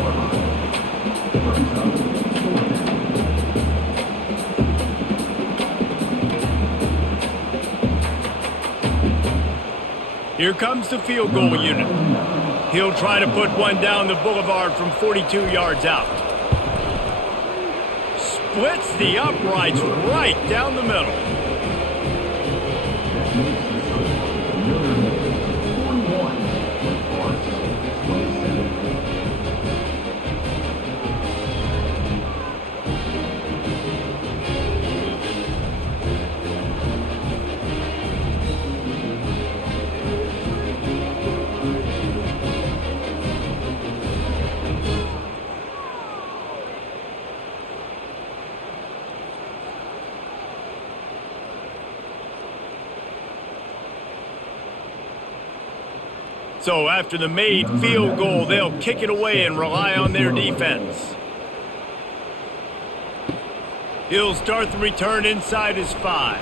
Here comes the field goal unit. He'll try to put one down the boulevard from 42 yards out. Splits the uprights right down the middle. So after the made field goal, they'll kick it away and rely on their defense. He'll start the return inside his 5.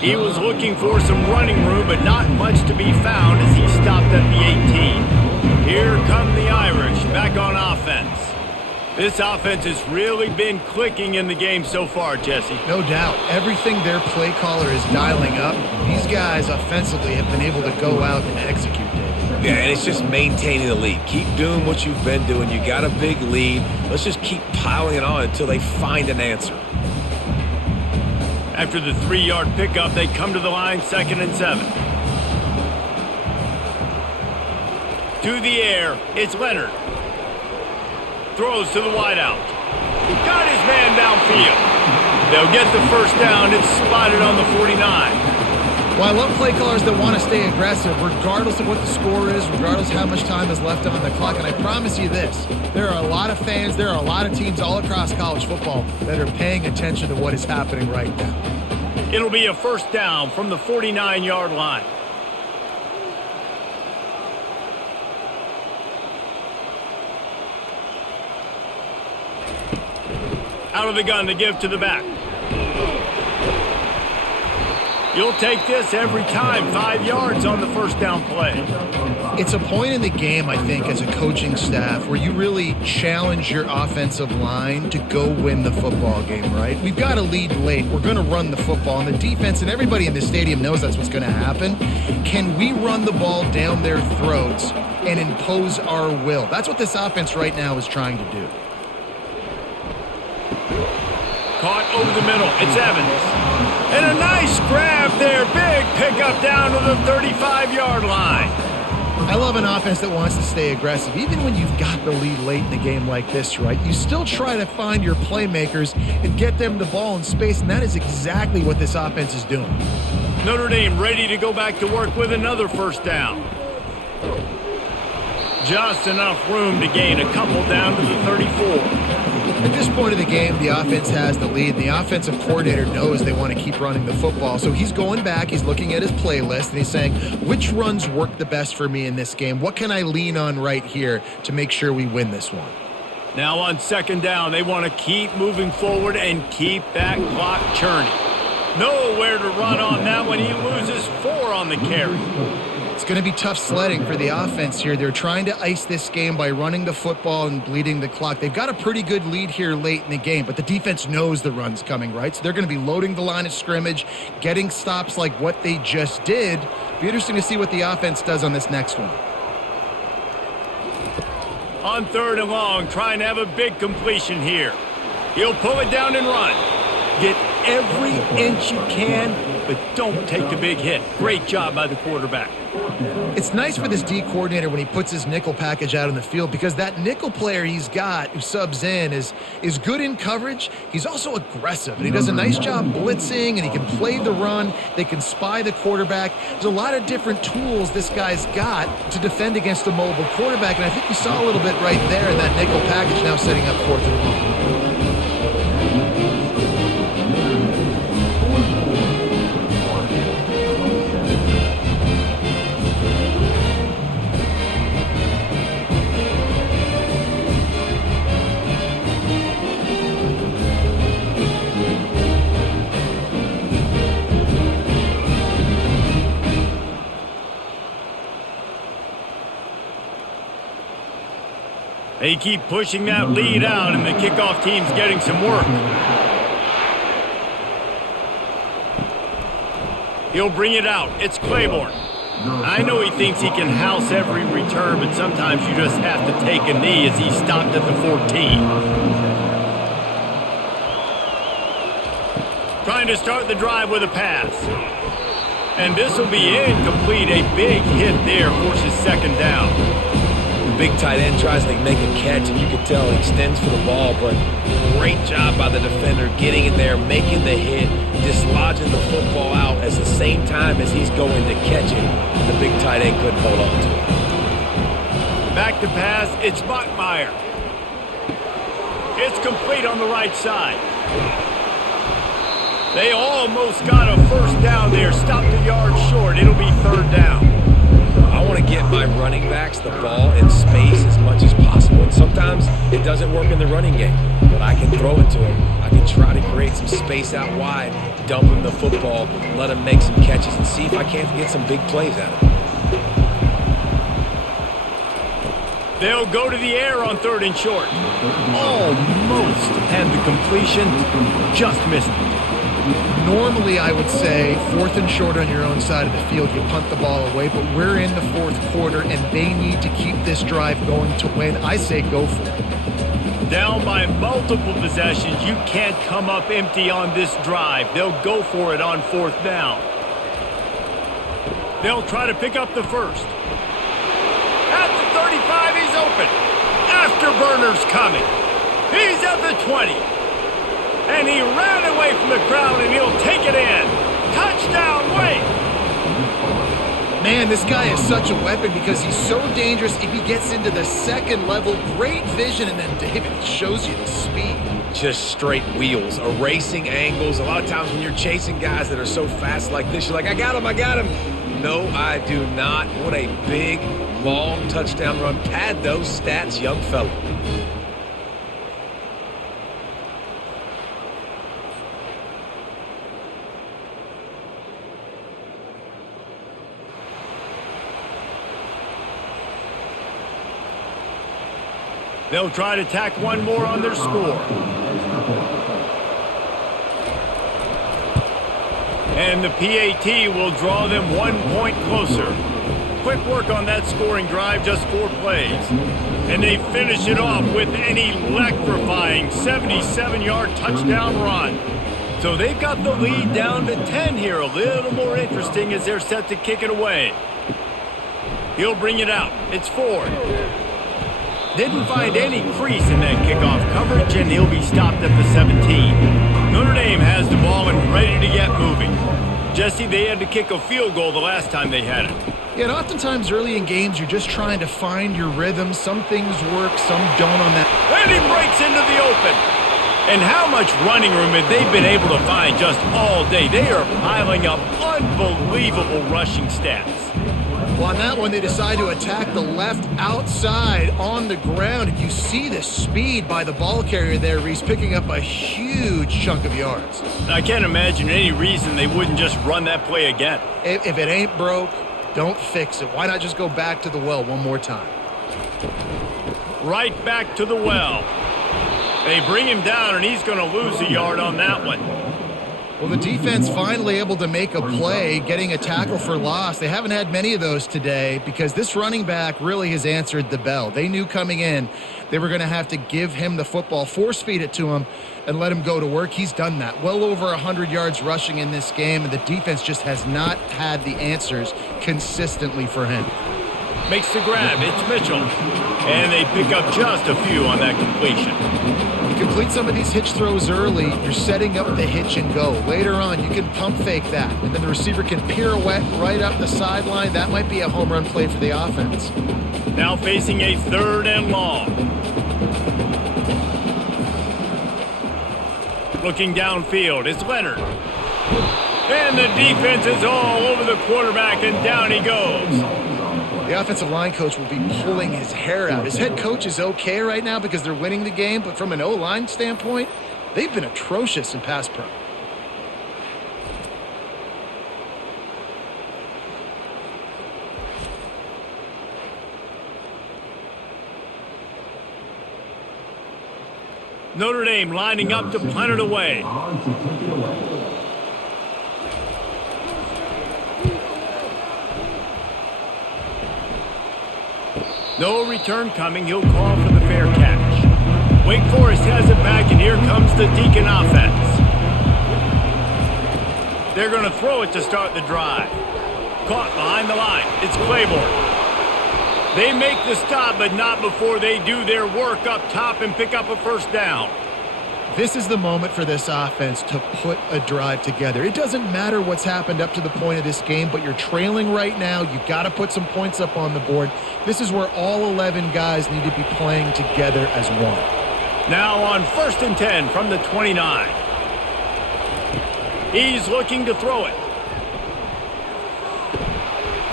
He was looking for some running room, but not much to be found as he stopped at the 18. Here come the Irish back on offense. This offense has really been clicking in the game so far, Jesse. No doubt. Everything their play caller is dialing up, these guys offensively have been able to go out and execute, David. Yeah, and it's just maintaining the lead. Keep doing what you've been doing. You got a big lead. Let's just keep piling it on until they find an answer. After the 3-yard pickup, they come to the line, 2nd and 7. To the air, it's Leonard. Throws to the wideout. Got his man downfield. They'll get the first down. It's spotted on the 49. Well, I love play callers that want to stay aggressive, regardless of what the score is, regardless how much time is left on the clock. And I promise you this, there are a lot of fans, there are a lot of teams all across college football that are paying attention to what is happening right now. It'll be a first down from the 49-yard line. Out of the gun to give to the back. You'll take this every time. 5 yards on the first down play. It's a point in the game, I think, as a coaching staff where you really challenge your offensive line to go win the football game, right? We've got a lead late. We're going to run the football. And the defense and everybody in the stadium knows that's what's going to happen. Can we run the ball down their throats and impose our will? That's what this offense right now is trying to do. Caught over the middle. It's Evans. And a nice grab there. Big pickup down to the 35-yard line. I love an offense that wants to stay aggressive. Even when you've got the lead late in a game like this, right? You still try to find your playmakers and get them the ball in space, and that is exactly what this offense is doing. Notre Dame ready to go back to work with another first down. Just enough room to gain a couple down to the 34. At this point of the game, the offense has the lead. The offensive coordinator knows they want to keep running the football. So he's going back, he's looking at his playlist, and he's saying, which runs work the best for me in this game? What can I lean on right here to make sure we win this one? Now on 2nd down, they want to keep moving forward and keep that clock churning. Nowhere to run on that one. He loses 4 on the carry. It's going to be tough sledding for the offense here. They're trying to ice this game by running the football and bleeding the clock. They've got a pretty good lead here late in the game, but the defense knows the run's coming, right? So they're going to be loading the line of scrimmage, getting stops like what they just did. Be interesting to see what the offense does on this next one. On 3rd and long, trying to have a big completion here. He'll pull it down and run. Get every inch you can, but don't take the big hit. Great job by the quarterback. It's nice for this D coordinator when he puts his nickel package out on the field because that nickel player he's got who subs in is good in coverage. He's also aggressive, and he does a nice job blitzing, and he can play the run. They can spy the quarterback. There's a lot of different tools this guy's got to defend against a mobile quarterback, and I think you saw a little bit right there in that nickel package now setting up 4th and long. They keep pushing that lead out, and the kickoff team's getting some work. He'll bring it out. It's Claiborne. I know he thinks he can house every return, but sometimes you just have to take a knee as he stopped at the 14. Trying to start the drive with a pass. And this will be incomplete. A big hit there forces 2nd down. The big tight end tries to make a catch, and you can tell he extends for the ball, but great job by the defender getting in there, making the hit, dislodging the football out at the same time as he's going to catch it. And the big tight end couldn't hold on to it. Back to pass, it's Bachmeier. It's complete on the right side. They almost got a first down there, stopped a yard short. It'll be 3rd down. I want to get my running backs the ball in space as much as possible. And sometimes it doesn't work in the running game, but I can throw it to them. I can try to create some space out wide, dump him the football, let him make some catches, and see if I can't get some big plays out of him. They'll go to the air on 3rd and short. Almost had the completion, just missed it. Normally, I would say 4th and short on your own side of the field, you punt the ball away, but we're in the 4th quarter, and they need to keep this drive going to win. I say go for it. Down by multiple possessions, you can't come up empty on this drive. They'll go for it on 4th down. They'll try to pick up the first. At the 35, he's open. Afterburner's coming. He's at the 20. And he ran away from the crowd, and he'll take it in. Touchdown, Wake! Man, this guy is such a weapon because he's so dangerous if he gets into the second level. Great vision, and then David shows you the speed. Just straight wheels, erasing angles. A lot of times when you're chasing guys that are so fast like this, you're like, I got him, I got him. No, I do not. What a big, long touchdown run. Pad those stats, young fella. They'll try to tack one more on their score. And the PAT will draw them 1 point closer. Quick work on that scoring drive, just 4 plays. And they finish it off with an electrifying 77-yard touchdown run. So they've got the lead down to 10 here. A little more interesting as they're set to kick it away. He'll bring it out. It's Ford. Didn't find any crease in that kickoff coverage, and he'll be stopped at the 17. Notre Dame has the ball and ready to get moving. Jesse, they had to kick a field goal the last time they had it. Yeah, and oftentimes early in games, you're just trying to find your rhythm. Some things work, some don't on that. And he breaks into the open. And how much running room have they been able to find just all day? They are piling up unbelievable rushing stats. Well, on that one, they decide to attack the left outside on the ground. And you see the speed by the ball carrier there, Reese, picking up a huge chunk of yards. I can't imagine any reason they wouldn't just run that play again. If it ain't broke, don't fix it. Why not just go back to the well one more time? Right back to the well. They bring him down, and he's going to lose a yard on that one. Well, the defense finally able to make a play, getting a tackle for loss. They haven't had many of those today because this running back really has answered the bell. They knew coming in they were going to have to give him the football, force-feed it to him, and let him go to work. He's done that. Well over 100 yards rushing in this game, and the defense just has not had the answers consistently for him. Makes the grab. It's Mitchell. And they pick up just a few on that completion. You complete some of these hitch throws early, you're setting up the hitch and go. Later on, you can pump fake that, and then the receiver can pirouette right up the sideline. That might be a home run play for the offense. Now facing a 3rd and long. Looking downfield, it's Leonard. And the defense is all over the quarterback, and down he goes. The offensive line coach will be pulling his hair out. His head coach is okay right now because they're winning the game, but from an O-line standpoint, they've been atrocious in pass pro. Notre Dame lining up to punt it away. No return coming. He'll call for the fair catch. Wake Forest has it back, and here comes the Deacon offense. They're going to throw it to start the drive. Caught behind the line. It's Claiborne. They make the stop, but not before they do their work up top and pick up a first down. This is the moment for this offense to put a drive together. It doesn't matter what's happened up to the point of this game, but you're trailing right now. You've got to put some points up on the board. This is where all 11 guys need to be playing together as one. Now on 1st and 10 from the 29. He's looking to throw it.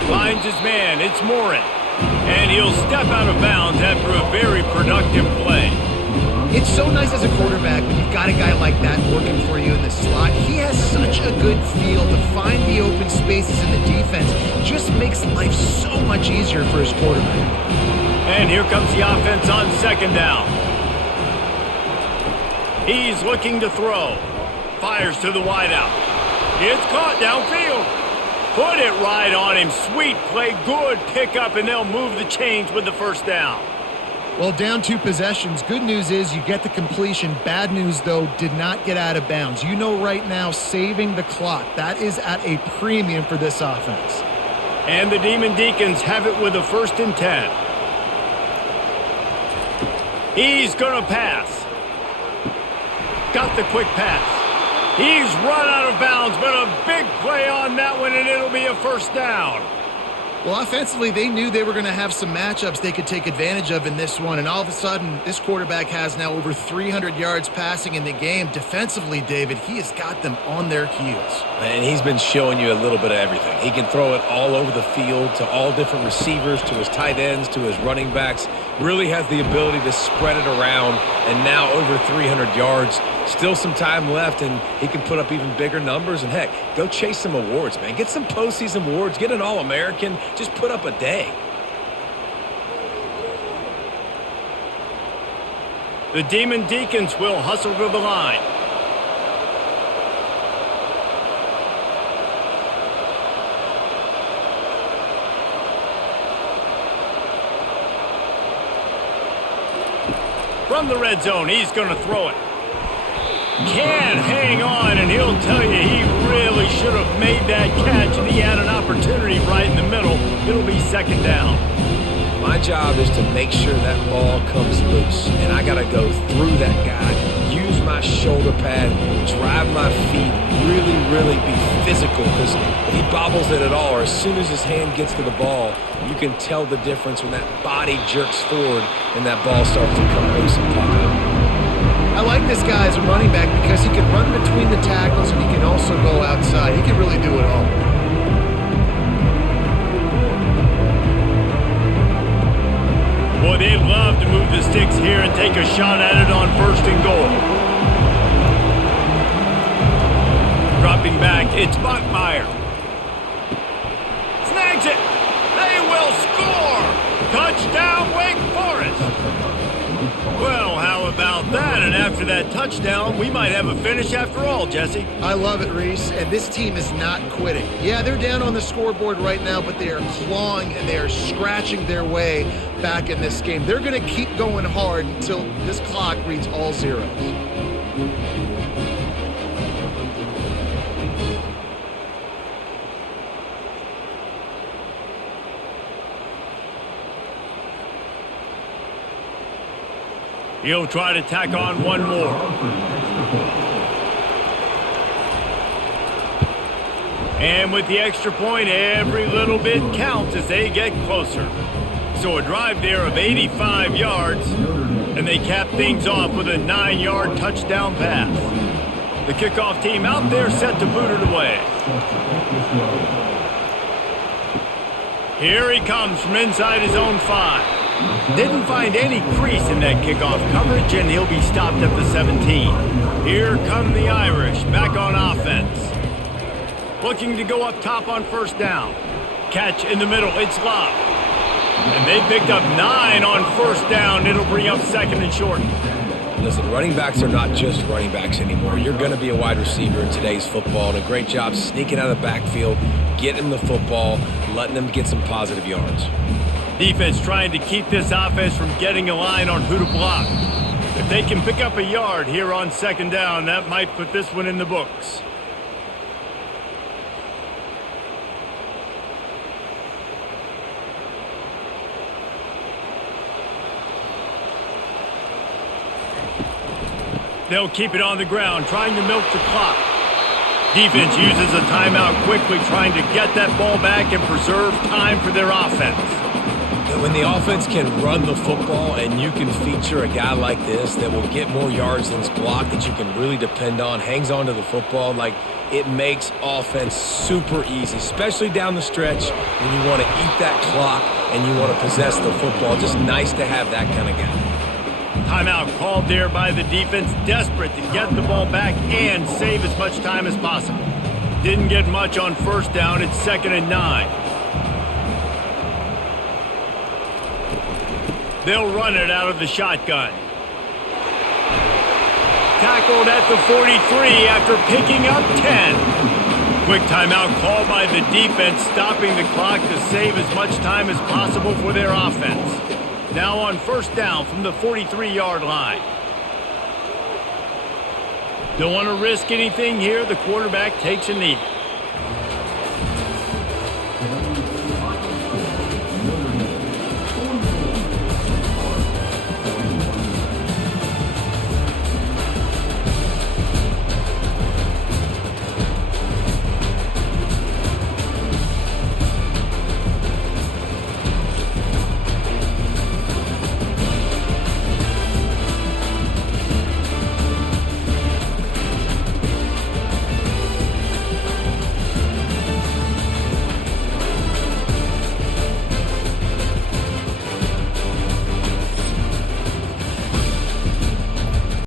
Finds his man. It's Morin. And he'll step out of bounds after a very productive play. It's so nice as a quarterback when you've got a guy like that working for you in the slot. He has such a good feel to find the open spaces in the defense. Just makes life so much easier for his quarterback. And here comes the offense on 2nd down. He's looking to throw. fires to the wideout. It's caught downfield. Put it right on him. Sweet play, good pickup, and they'll move the chains with the first down. Well, down 2 possessions. Good news is you get the completion. Bad news, though, did not get out of bounds. You know right now, saving the clock, that is at a premium for this offense. And the Demon Deacons have it with a 1st and 10. He's going to pass. Got the quick pass. He's run out of bounds, but a big play on that one, and it'll be a 1st down. Well, offensively, they knew they were going to have some matchups they could take advantage of in this one, and all of a sudden, this quarterback has now over 300 yards passing in the game. Defensively, David, he has got them on their heels. And he's been showing you a little bit of everything. He can throw it all over the field to all different receivers, to his tight ends, to his running backs. Really has the ability to spread it around, and now over 300 yards. Still some time left, and he can put up even bigger numbers. And, heck, go chase some awards, man. Get some postseason awards. Get an All-American. Just put up a day. The Demon Deacons will hustle to the line. From the red zone, he's going to throw it. Can't hang on, and he'll tell you he really should have made that catch, and he had an opportunity right in the middle. It'll be 2nd down. My job is to make sure that ball comes loose, and I got to go through that guy, use my shoulder pad, drive my feet, really be physical, because if he bobbles it at all, or as soon as his hand gets to the ball, you can tell the difference when that body jerks forward and that ball starts to come loose and pop out. I like this guy as a running back because he can run between the tackles and he can also go outside. He can really do it all. Boy, they'd love to move the sticks here and take a shot at it on 1st and goal. Dropping back, it's Bachmeier. Snags it. They will score. Touchdown, Wake Forest. Well, how about that? And after that touchdown, we might have a finish after all, Jesse. I love it, Reese, and this team is not quitting. Yeah, they're down on the scoreboard right now, but they are clawing and they are scratching their way back in this game. They're going to keep going hard until this clock reads all zeros. He'll try to tack on one more. And with the extra point, every little bit counts as they get closer. So a drive there of 85 yards, and they cap things off with a 9-yard touchdown pass. The kickoff team out there set to boot it away. Here he comes from inside his own 5. Didn't find any crease in that kickoff coverage, and he'll be stopped at the 17. Here come the Irish, back on offense. Looking to go up top on 1st down. Catch in the middle, it's Love. And they picked up 9 on 1st down. It'll bring up 2nd and short. Listen, running backs are not just running backs anymore. You're going to be a wide receiver in today's football. And a great job sneaking out of the backfield, getting them the football, letting them get some positive yards. Defense trying to keep this offense from getting a line on who to block. If they can pick up a yard here on 2nd down, that might put this one in the books. They'll keep it on the ground, trying to milk the clock. Defense uses a timeout quickly, trying to get that ball back and preserve time for their offense. When the offense can run the football and you can feature a guy like this that will get more yards than his block, that you can really depend on, hangs on to the football, like it makes offense super easy, especially down the stretch when you want to eat that clock and you want to possess the football. Just nice to have that kind of guy. Timeout called there by the defense, desperate to get the ball back and save as much time as possible. Didn't get much on 1st down. It's 2nd and 9. They'll run it out of the shotgun. tackled at the 43 after picking up 10. Quick timeout called by the defense, stopping the clock to save as much time as possible for their offense. Now on first down from the 43-yard line. Don't want to risk anything here. The quarterback takes a knee.